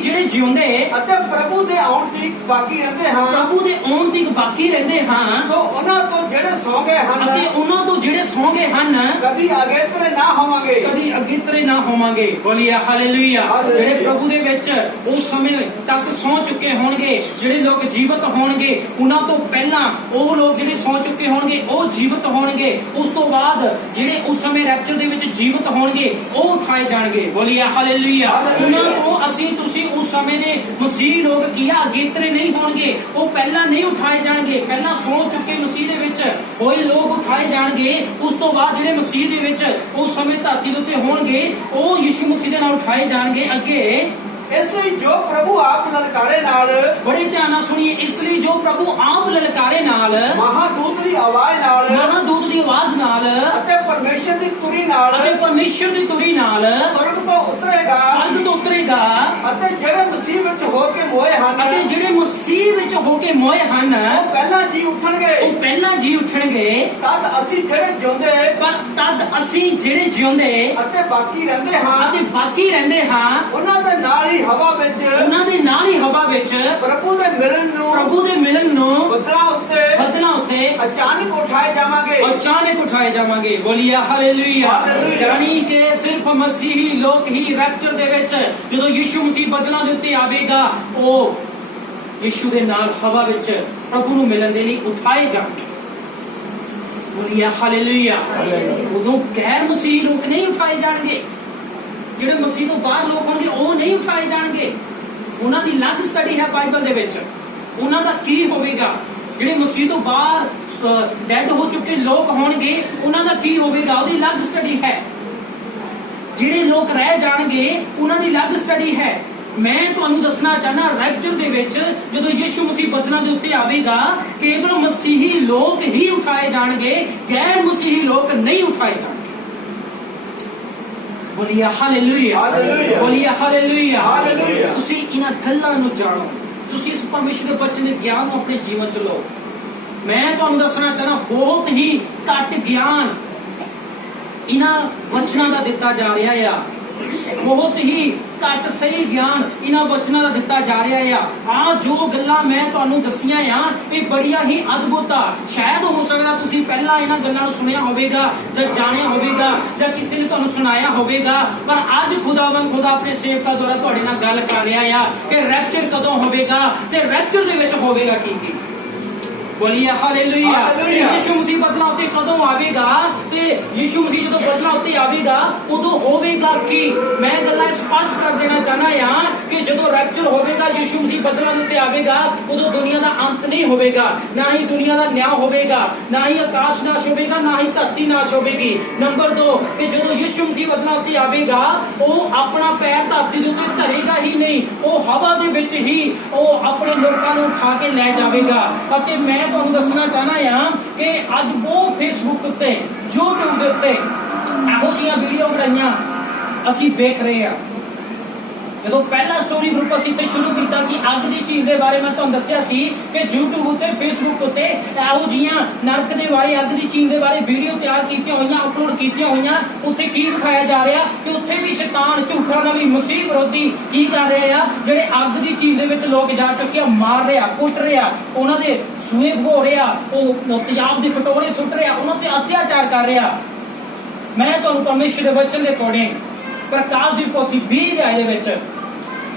ਜਿਹੜੇ ਜਿਉਂਦੇ ਅਤੇ ਪ੍ਰਭੂ ਦੇ ਆਉਣ ਤੱਕ ਬਾਕੀ ਰਹਿੰਦੇ ਹਾਂ ਸੋ ਉਹਨਾਂ ਤੋਂ ਜਿਹੜੇ ਸੌਂ ਗਏ ਹਨ ਕਦੀ ਅਗੇਤਰੇ ਨਾ ਹੋਵਾਂਗੇ। ਬੋਲੀਏ ਹਾਲੇਲੂਇਆ। ਜਿਹੜੇ ਪ੍ਰਭੂ ਦੇ ਵਿੱਚ ਉਸ ਸਮੇਂ ਤੱਕ ਸੌਂ ਚੁੱਕੇ ਹੋਣਗੇ, ਜਿਹੜੇ ਲੋਕ ਜੀਵਤ ਹੋਣਗੇ, ਉਹਨਾਂ ਤੋਂ ਪਹਿਲਾਂ ਉਹ ਲੋਕ ਜਿਹੜੇ ਸੌਂ ਚੁੱਕੇ ਹੋਣਗੇ ਉਹ ਜੀਵਤ ਹੋਣਗੇ। ਉਸ ਤੋਂ ਬਾਅਦ ਜਿਹੜੇ ਉਸ ਸਮੇਂ ਰੈਪਚਰ ਦੇ ਵਿੱਚ ਜੀਵਤ ਹੋਣਗੇ ਉਹ ਉਠਾਏ ਜਾਣਗੇ। ਬੋਲੀਏ ਹਾਲੇਲੂਇਆ। ਉਹਨਾਂ ਤੋਂ ਤੁਸੀਂ ਉਸ ਸਮੇਂ ਦੇ ਮਸੀਹ ਲੋਕ ਕੀ ਆ? ਅਗੇਤਰੇ ਨਹੀਂ ਹੋਣਗੇ, ਉਹ ਪਹਿਲਾਂ ਨਹੀਂ ਉਠਾਏ ਜਾਣਗੇ। ਪਹਿਲਾਂ ਸੌਂ ਚੁੱਕੇ ਮਸੀਹ ਦੇ ਵਿੱਚ ਹੋਏ ਲੋਕ ਉਠਾਏ ਜਾਣਗੇ। ਉਸ ਤੋਂ ਬਾਅਦ ਜਿਹੜੇ ਮਸੀਹ ਦੇ ਵਿੱਚ ਉਸ ਸਮੇਂ ਧਰਤੀ ਦੇ ਉੱਤੇ ਹੋਣਗੇ ਉਹ ਯਿਸੂ ਮਸੀਹ ਦੇ ਨਾਲ ਉਠਾਏ ਜਾਣਗੇ ਅੱਗੇ। ਇਸ ਲਈ ਜੋ ਪ੍ਰਭੂ ਆਪ ਲਲਕਾਰੇ ਨਾਲ, ਬੜੇ ਧਿਆਨ ਨਾਲ ਸੁਣੀਏ, ਇਸ ਲਈ ਜੋ ਪ੍ਰਭੂ ਆਪ ਲਲਕਾਰੇ ਨਾਲ, ਮਹਾਦੂਤ ਦੀ ਆਵਾਜ਼ ਨਾਲ ਅਤੇ ਪਰਮੇਸ਼ਰ ਦੀ ਤੁਰੀ ਨਾਲ ਸਵਰਗ ਤੋਂ ਉਤਰੇਗਾ ਅਤੇ ਜਿਹੜੇ ਮਸੀਹ ਵਿੱਚ ਹੋ ਕੇ ਮੋਏ ਹਨ ਉਹ ਪਹਿਲਾਂ ਜੀ ਉੱਠਣਗੇ। ਤਦ ਅਸੀਂ ਜਿਹੜੇ ਜਿਉਂਦੇ ਅਤੇ ਬਾਕੀ ਰਹਿੰਦੇ ਹਾਂ ਉਹਨਾਂ ਦੇ ਨਾਲ ਹੀ ਹਵਾ ਵਿੱਚ ਪ੍ਰਭੂ ਦੇ ਮਿਲਨ ਨੂੰ ਬੱਦਲਾਂ ਉੱਤੇ ਅਚਾਨਕ ਉਠਾਏ ਜਾਵਾਂਗੇ। ਬੋਲੀਏ ਹਾਲੇਲੂਇਆ। ਜਾਨੀ ਕਿ ਸਿਰਫ ਮਸੀਹੀ ਲੋਕ ਹੀ ਰੈਪਚਰ ਦੇ ਵਿੱਚ ਜਦੋਂ ਯਿਸੂ ਮਸੀਹ ਬੱਦਲਾਂ ਦੇ ਉੱਤੇ ਆਵੇਗਾ, ਉਹ ਯਿਸੂ ਦੇ ਨਾਲ ਹਵਾ ਵਿੱਚ ਪ੍ਰਭੂ ਨੂੰ ਮਿਲਣ ਦੇ ਲਈ ਉਠਾਏ ਜਾਣਗੇ। ਬੋਲੀਏ ਹਾਲੇਲੂਇਆ। ਉਦੋਂ ਗੈਰ ਮਸੀਹੀ ਲੋਕ ਨਹੀਂ ਉਠਾਏ ਜਾਣਗੇ, ਜਿਹੜੇ ਮਸੀਹ ਤੋਂ ਬਾਹਰ ਲੋਕ ਹੋਣਗੇ ਉਹ ਨਹੀਂ ਉਠਾਏ ਜਾਣਗੇ। ਉਹਨਾਂ ਦੀ ਅਲੱਗ ਸਟੱਡੀ ਹੈ ਬਾਈਬਲ ਦੇ ਵਿੱਚ, ਉਹਨਾਂ ਦਾ ਕੀ ਹੋਵੇਗਾ। ਜਿਹੜੇ ਮਸੀਹ ਤੋਂ ਬਾਹਰ ਡੈਡ ਹੋ ਚੁੱਕੇ ਲੋਕ ਹੋਣਗੇ ਉਹਨਾਂ ਦਾ ਕੀ ਹੋਵੇਗਾ, ਉਹਦੀ ਅਲੱਗ ਸਟੱਡੀ ਹੈ। ਜਿਹੜੇ ਲੋਕ ਰਹਿ ਜਾਣਗੇ ਉਹਨਾਂ ਦੀ ਅਲੱਗ ਸਟੱਡੀ ਹੈ। ਮੈਂ ਤੁਹਾਨੂੰ ਦੱਸਣਾ ਚਾਹਨਾ, ਰੈਪਚਰ ਦੇ ਵਿੱਚ ਜਦੋਂ ਯਿਸੂ ਮਸੀਹ ਬੱਦਲਾਂ ਦੇ ਉੱਤੇ ਆਵੇਗਾ, ਕੇਵਲ ਮਸੀਹੀ ਲੋਕ ਹੀ ਉਠਾਏ ਜਾਣਗੇ, ਗੈਰ ਮਸੀਹੀ ਲੋਕ ਨਹੀਂ ਉਠਾਏ ਜਾਣਗੇ। ਬੋਲੀਏ ਹਾਲੇਲੂਇਆ। ਬੋਲੀਏ ਹਾਲੇਲੂਇਆ। ਤੁਸੀਂ ਇਹਨਾਂ ਗੱਲਾਂ ਨੂੰ ਜਾਣੋ, ਤੁਸੀਂ ਇਸ ਪਰਮੇਸ਼ਰ ਦੇ ਬਚਨ ਦੇ ਗਿਆਨ ਨੂੰ ਆਪਣੇ ਜੀਵਨ ਚ ਲਓ। ਮੈਂ ਤੁਹਾਨੂੰ ਦੱਸਣਾ ਚਾਹਨਾ, ਬਹੁਤ ਹੀ ਘੱਟ ਗਿਆਨ ਇਹਨਾਂ ਵਚਨਾਂ ਦਾ ਦਿੱਤਾ ਜਾ ਰਿਹਾ ਆ। ਬਹੁਤ ਹੀ ਘੱਟ ਸਹੀ ਗਿਆਨ ਇਹਨਾਂ ਵਚਨਾਂ ਦਾ ਦਿੱਤਾ ਜਾ ਰਿਹਾ ਆ। ਜੋ ਗੱਲਾਂ ਮੈਂ ਤੁਹਾਨੂੰ ਦੱਸੀਆਂ ਆ ਇਹ ਬੜੀਆਂ ਹੀ ਅਦਭੁਤ ਆ। ਸ਼ਾਇਦ ਹੋ ਸਕਦਾ ਤੁਸੀਂ ਪਹਿਲਾਂ ਇਹਨਾਂ ਗੱਲਾਂ ਨੂੰ ਸੁਣਿਆ ਹੋਵੇਗਾ ਜਾਂ ਜਾਣਿਆ ਹੋਵੇਗਾ ਜਾਂ ਕਿਸੇ ਨੇ ਤੁਹਾਨੂੰ ਸੁਣਾਇਆ ਹੋਵੇਗਾ, ਪਰ ਅੱਜ ਖੁਦਾ ਆਪਣੇ ਸੇਵਕਾਂ ਦੁਆਰਾ ਤੁਹਾਡੇ ਨਾਲ ਗੱਲ ਕਰ ਰਿਹਾ ਆ ਕਿ ਰੈਪਚਰ ਕਦੋਂ ਹੋਵੇਗਾ ਤੇ ਰੈਪਚਰ ਦੇ ਵਿੱਚ ਹੋਵੇਗਾ ਕੀ। ਬੋਲੀਏ ਹਾਲੇਲੂਇਆ। ਯਿਸੂ ਮਸੀਹ ਬੱਦਲਾਂ ਉੱਤੇ ਕਦੋਂ ਆਵੇਗਾ ਤੇ ਯਿਸੂ ਮਸੀਹ ਜਦੋਂ ਬੱਦਲਾਂ ਉੱਤੇ ਆਵੇਗਾ ਉਦੋਂ ਹੋਵੇਗਾ ਕੀ। ਮੈਂ ਗੱਲਾਂ ਸਪਸ਼ਟ ਕਰ ਦੇਣਾ ਚਾਹਨਾ ਆ ਕਿ ਜਦੋਂ ਰੈਪਚਰ ਹੋਵੇਗਾ, ਯਿਸੂ ਮਸੀਹ ਬੱਦਲਾਂ ਉੱਤੇ ਆਵੇਗਾ, ਉਦੋਂ ਦੁਨੀਆ ਦਾ ਅੰਤ ਨਹੀਂ ਹੋਵੇਗਾ, ਨਾ ਹੀ ਦੁਨੀਆ ਦਾ ਨਿਆਂ ਹੋਵੇਗਾ, ਨਾ ਹੀ ਆਕਾਸ਼ ਨਾਸ਼ ਹੋਵੇਗਾ, ਨਾ ਹੀ ਧਰਤੀ ਨਾਸ਼ ਹੋਵੇਗੀ। ਨੰਬਰ 2 ਕਿ ਜਦੋਂ ਯਿਸੂ ਮਸੀਹ ਬੱਦਲਾਂ ਉੱਤੇ ਆਵੇਗਾ ਉਹ ਆਪਣਾ ਪੈਰ ਧਰਤੀ ਦੇ ਉੱਤੇ ਧਰੇਗਾ ਹੀ ਨਹੀਂ, ਉਹ ਹਵਾ ਦੇ ਵਿੱਚ ਹੀ ਉਹ ਆਪਣੇ ਲੋਕਾਂ ਨੂੰ ਉਠਾ ਕੇ ਲੈ ਜਾਵੇਗਾ। ਅਤੇ ਮੈਂ ਤੁਹਾਨੂੰ ਦੱਸਣਾ ਚਾਹਨਾ ਆ ਕਿ ਅੱਜ ਬਹੁਤ ਫੇਸਬੁੱਕ ਉੱਤੇ, YouTube ਦੇ ਉੱਤੇ ਇਹੋ ਜਿਹੀਆਂ ਵੀਡੀਓ ਬਣਾਈਆਂ ਅਸੀਂ ਦੇਖ ਰਹੇ ਆ। ਜਦੋਂ ਪਹਿਲਾ ਸਟੋਰੀ ਗਰੁੱਪ ਅਸੀਂ ਤੇ ਸ਼ੁਰੂ ਕੀਤਾ ਸੀ ਅੱਗ ਦੀ ਝੀਲ ਦੇ ਬਾਰੇ, ਮੈਂ ਤੁਹਾਨੂੰ ਦੱਸਿਆ ਸੀ ਕਿ YouTube ਉੱਤੇ, Facebook ਉੱਤੇ ਇਹੋ ਜਿਹੀਆਂ ਨਰਕ ਦੇ ਬਾਰੇ, ਅੱਗ ਦੀ ਝੀਲ ਦੇ ਬਾਰੇ ਵੀਡੀਓ ਤਿਆਰ ਕੀਤੀਆਂ ਹੋਈਆਂ, ਅਪਲੋਡ ਕੀਤੀਆਂ ਹੋਈਆਂ। ਉੱਥੇ ਕੀ ਦਿਖਾਇਆ ਜਾ ਰਿਹਾ ਕਿ ਉੱਥੇ ਵੀ ਸ਼ੈਤਾਨ, ਝੂਠਾ ਨਬੀ, ਮਸੀਹ ਵਿਰੋਧੀ ਕੀ ਕਰ ਰਹੇ ਆ, ਜਿਹੜੇ ਅੱਗ ਦੀ ਝੀਲ ਦੇ ਵਿੱਚ ਲੋਕ ਜਾ ਚੁੱਕੇ ਆ, ਮਾਰ ਰਿਹਾ, ਕੁੱਟ ਰਿਹਾ, ਉਹਨਾਂ ਦੇ ਸੂਏ ਭਗੋ ਰਿਹਾ, ਉਹ ਤੇਜ਼ਾਬ ਦੇ ਕਟੋਰੇ ਸੁੱਟ ਰਿਹਾ, ਉਹਨਾਂ ਤੇ ਅਤਿਆਚਾਰ ਕਰ ਰਿਹਾ। मैं तुहानू परमेश्वर दे वचन दे अकॉर्डिंग प्रकाश दी पोथी 20 अध्याय दे विच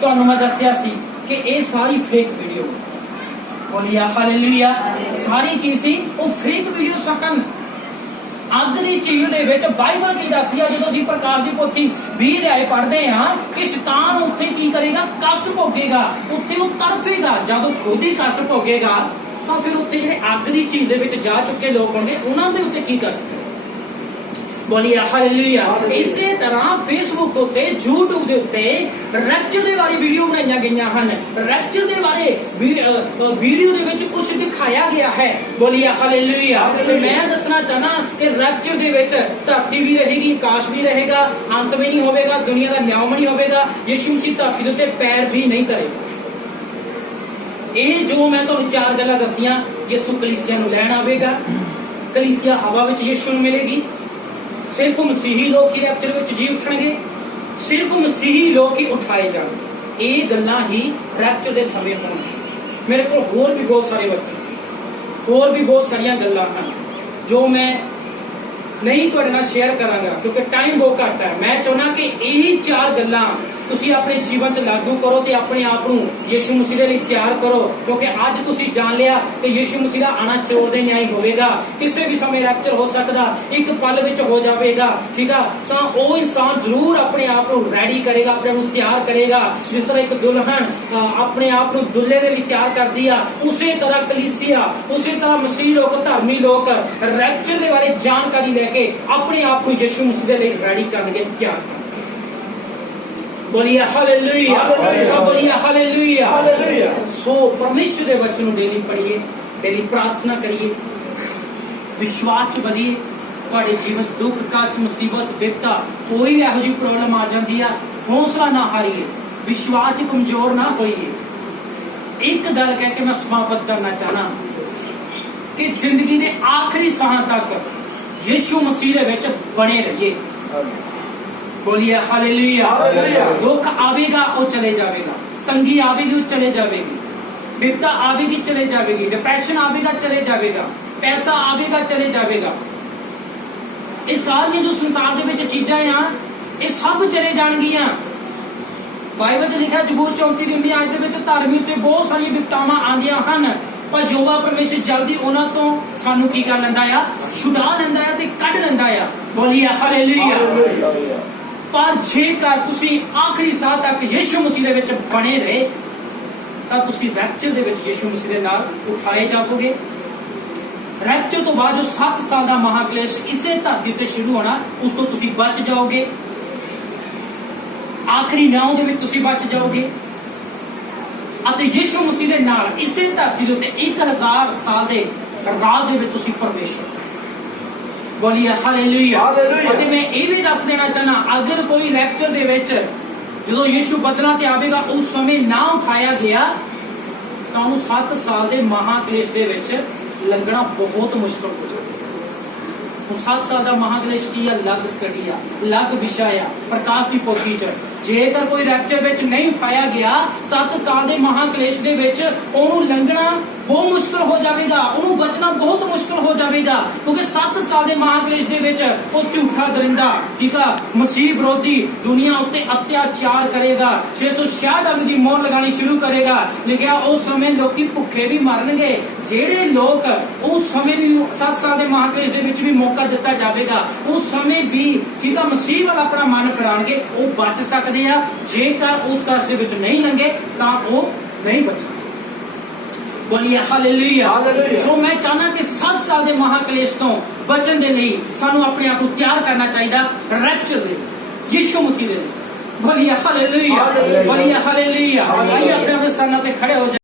तुहानू मैं दस्सिया सी कि ये सारी फेक वीडियो, बोलिए हालेलुया, सारी की सी वो फेक वीडियो सकन। अग की झील दे विच बाइबल की दसदी है, जो असीं प्रकाश दी पोथी 20 अध्याय पढ़ते हैं कि शैतान उत्थे की करेगा, कष्ट भोगेगा, उत्थे वो तड़फेगा। जब खुद ही कष्ट भोगेगा तो फिर उत्थे जिहड़े अग की झील दे विच जा चुके लोग होंगे उन्हां दे उत्ते की कष्ट करेगा। बोलिए हालेलुया। इसे तरह फेसबुक उत्ते यूट्यूब दे उत्ते रैप्चर दे बारे वीडियो बनाईयां गईयां हन। रैप्चर दे बारे वीडियो दे विच कुछ दिखाया गया है। बोलिए हालेलुया। मैं दसना चाहना कि रैप्चर दे विच धरती भी रहेगी, आकाश भी रहेगा, अंत भी नहीं होगा, दुनिया का न्याय भी नहीं होगा, यीशु मसीह धरती दे उत्ते पैर भी नहीं करेगा। ये जो मैं तुहानू 4 गल्लां दसियां, यीशु कलीसिया नूं लैण आवेगा, कलीसिया हवा विच यीशु नूं मिलेगी, सिर्फ मसीही लोग ही रैप्चर विच जी उठणगे, सिर्फ मसीही लोग ही उठाए जाणगे। ये गल्लां ही रैप्चर दे समय होणगे। मेरे को होर भी बहुत सारे वचन, होर भी बहुत सारियां गल्लां हैं जो मैं नहीं तुहाडे नाल शेयर करांगा क्योंकि टाइम बहुत घट है। मैं चाहुंदा कि यही 4 गल्लां तुसी अपने जीवन च लागू करो ते अपने आप नूं यीशु मसीह दे लई तैयार करो, क्योंकि अज तुसी जान लिया कि यीशु मसीह दा आना चोर दे न्याय होवेगा। किसी भी समय रैप्चर हो सकदा, एक पल विच हो जाएगा, ठीक है। तो वो इंसान जरूर अपने आप नूं रेडी करेगा, अपने आप नूं तैयार करेगा। जिस तरह एक दुल्हन अपने आप नूं दुल्हे दे लई तैयार करदी आ, उसी तरह कलीसिया, उसी तरह मसीह लोग, धर्मी लोग रैप्चर दे बारे जानकारी लेके अपने आप नूं यीशु मसीह दे लई रेडी करनगे, तैयार करनगे। बोलिए हालेलुया, सब बोलिए हालेलुया। सो परमेश्वर दे वचन नूं डेली पढ़िए, डेली प्रार्थना करिए, विश्वास च बढ़िए। तुहाडे जीवन दुख, कष्ट, मुसीबत, विपता, कोई भी इहो जी प्रॉब्लम आ जाती है, हौसला ना हारिए, विश्वास च कमजोर ना होइए। एक गल कह के मैं समाप्त करना चाहना कि जिंदगी के आखिरी साह तक यीशु मसीह दे विच बने रहिए। बोलिए हालेलुया। दुख आवेगा वो चले जाएगा, तंगी आवेगी वो चले जाएगी, विपदा आवेगी चले जाएगी, डिप्रेशन आवेगा चले जाएगा, पैसा आवेगा चले जाएगा। ये सारी जो संसार दे विच चीजां आ, ये सब चले जाणगियां। बाइबल च लिखा जबूर 34 दी 19 दे विच धर्मी उत्ते बहुत सारी विपतावां आंदियां हन, पर यहोवा परमेश्वर जल्दी उन्हां तो सानू की कर लैंदा आ, छुड़ा लैंदा आ ते कढ लैंदा आ। बोलिए हालेलुया। पर जेकर तुसी आखिरी साह तक यीशु मसीह दे विच बने रहे तां तुसी रैप्चर दे विच यीशु मसीह दे नाल उठाए जाओगे। रैप्चर तो बाद जो 7 साल का महाक्लेश इसे धरती ते शुरू होना, उस तो तुसी बच जाओगे। आखिरी न्याय दे विच तुसी बच जाओगे अते यीशु मसीह दे नाल इसे धरती दे उत्ते 1000 साल दे राज दे विच तुसी परमेश्वर। बोलिए हालेलुया। अते मैं ये भी दस देना चाहना, अगर कोई रैप्चर दे विच जो यीशु बदला ते आवेगा उस समय ना उठाया गया तो उन्हें 7 साल के महाक्लेश दे विच लगना बहुत मुश्किल हो जाएगा। 7 साल का महाक्लेश की अलग स्टडी आ, अलग विषय आ प्रकाश की पोथी च। जेकर कोई रैप्चर विच नहीं उठाया गया 7 साल के महाक्लेश दे विच उन्हें लंघना बहुत मुश्किल हो जाएगा, उन्हें बचना बहुत मुश्किल हो जाएगा, क्योंकि 7 साल के महाक्लेश दे विच वो झूठा दरिंदा, ठीक है, मसीह विरोधी दुनिया उत्ते अत्याचार करेगा, 666 अंग की मोहर लगानी शुरू करेगा। लिखा उस समय लोग भुखे भी मरनगे, जेड़े लोग उस समय भी 7 साल के महाक्लेश दे विच भी मौका दिता जाएगा, उस समय भी ठीक है मसीह वाल अपना मन फिराणगे, वो बच सकते हैं। जेकर उस कष्ट दे विच नहीं लंघे तां वो नहीं बचेंगे। बोलिए हालेलुया। सो मैं चाहना कि 7 साल के महाक्लेश तो बचन दे लई सानू अपने आप को तैयार करना चाहिए रैप्चर दे यीशु मसीह दे। बोलिए हालेलुया, बोलिए हालेलुया। आइए अपने स्थानों पे खड़े हो जाए।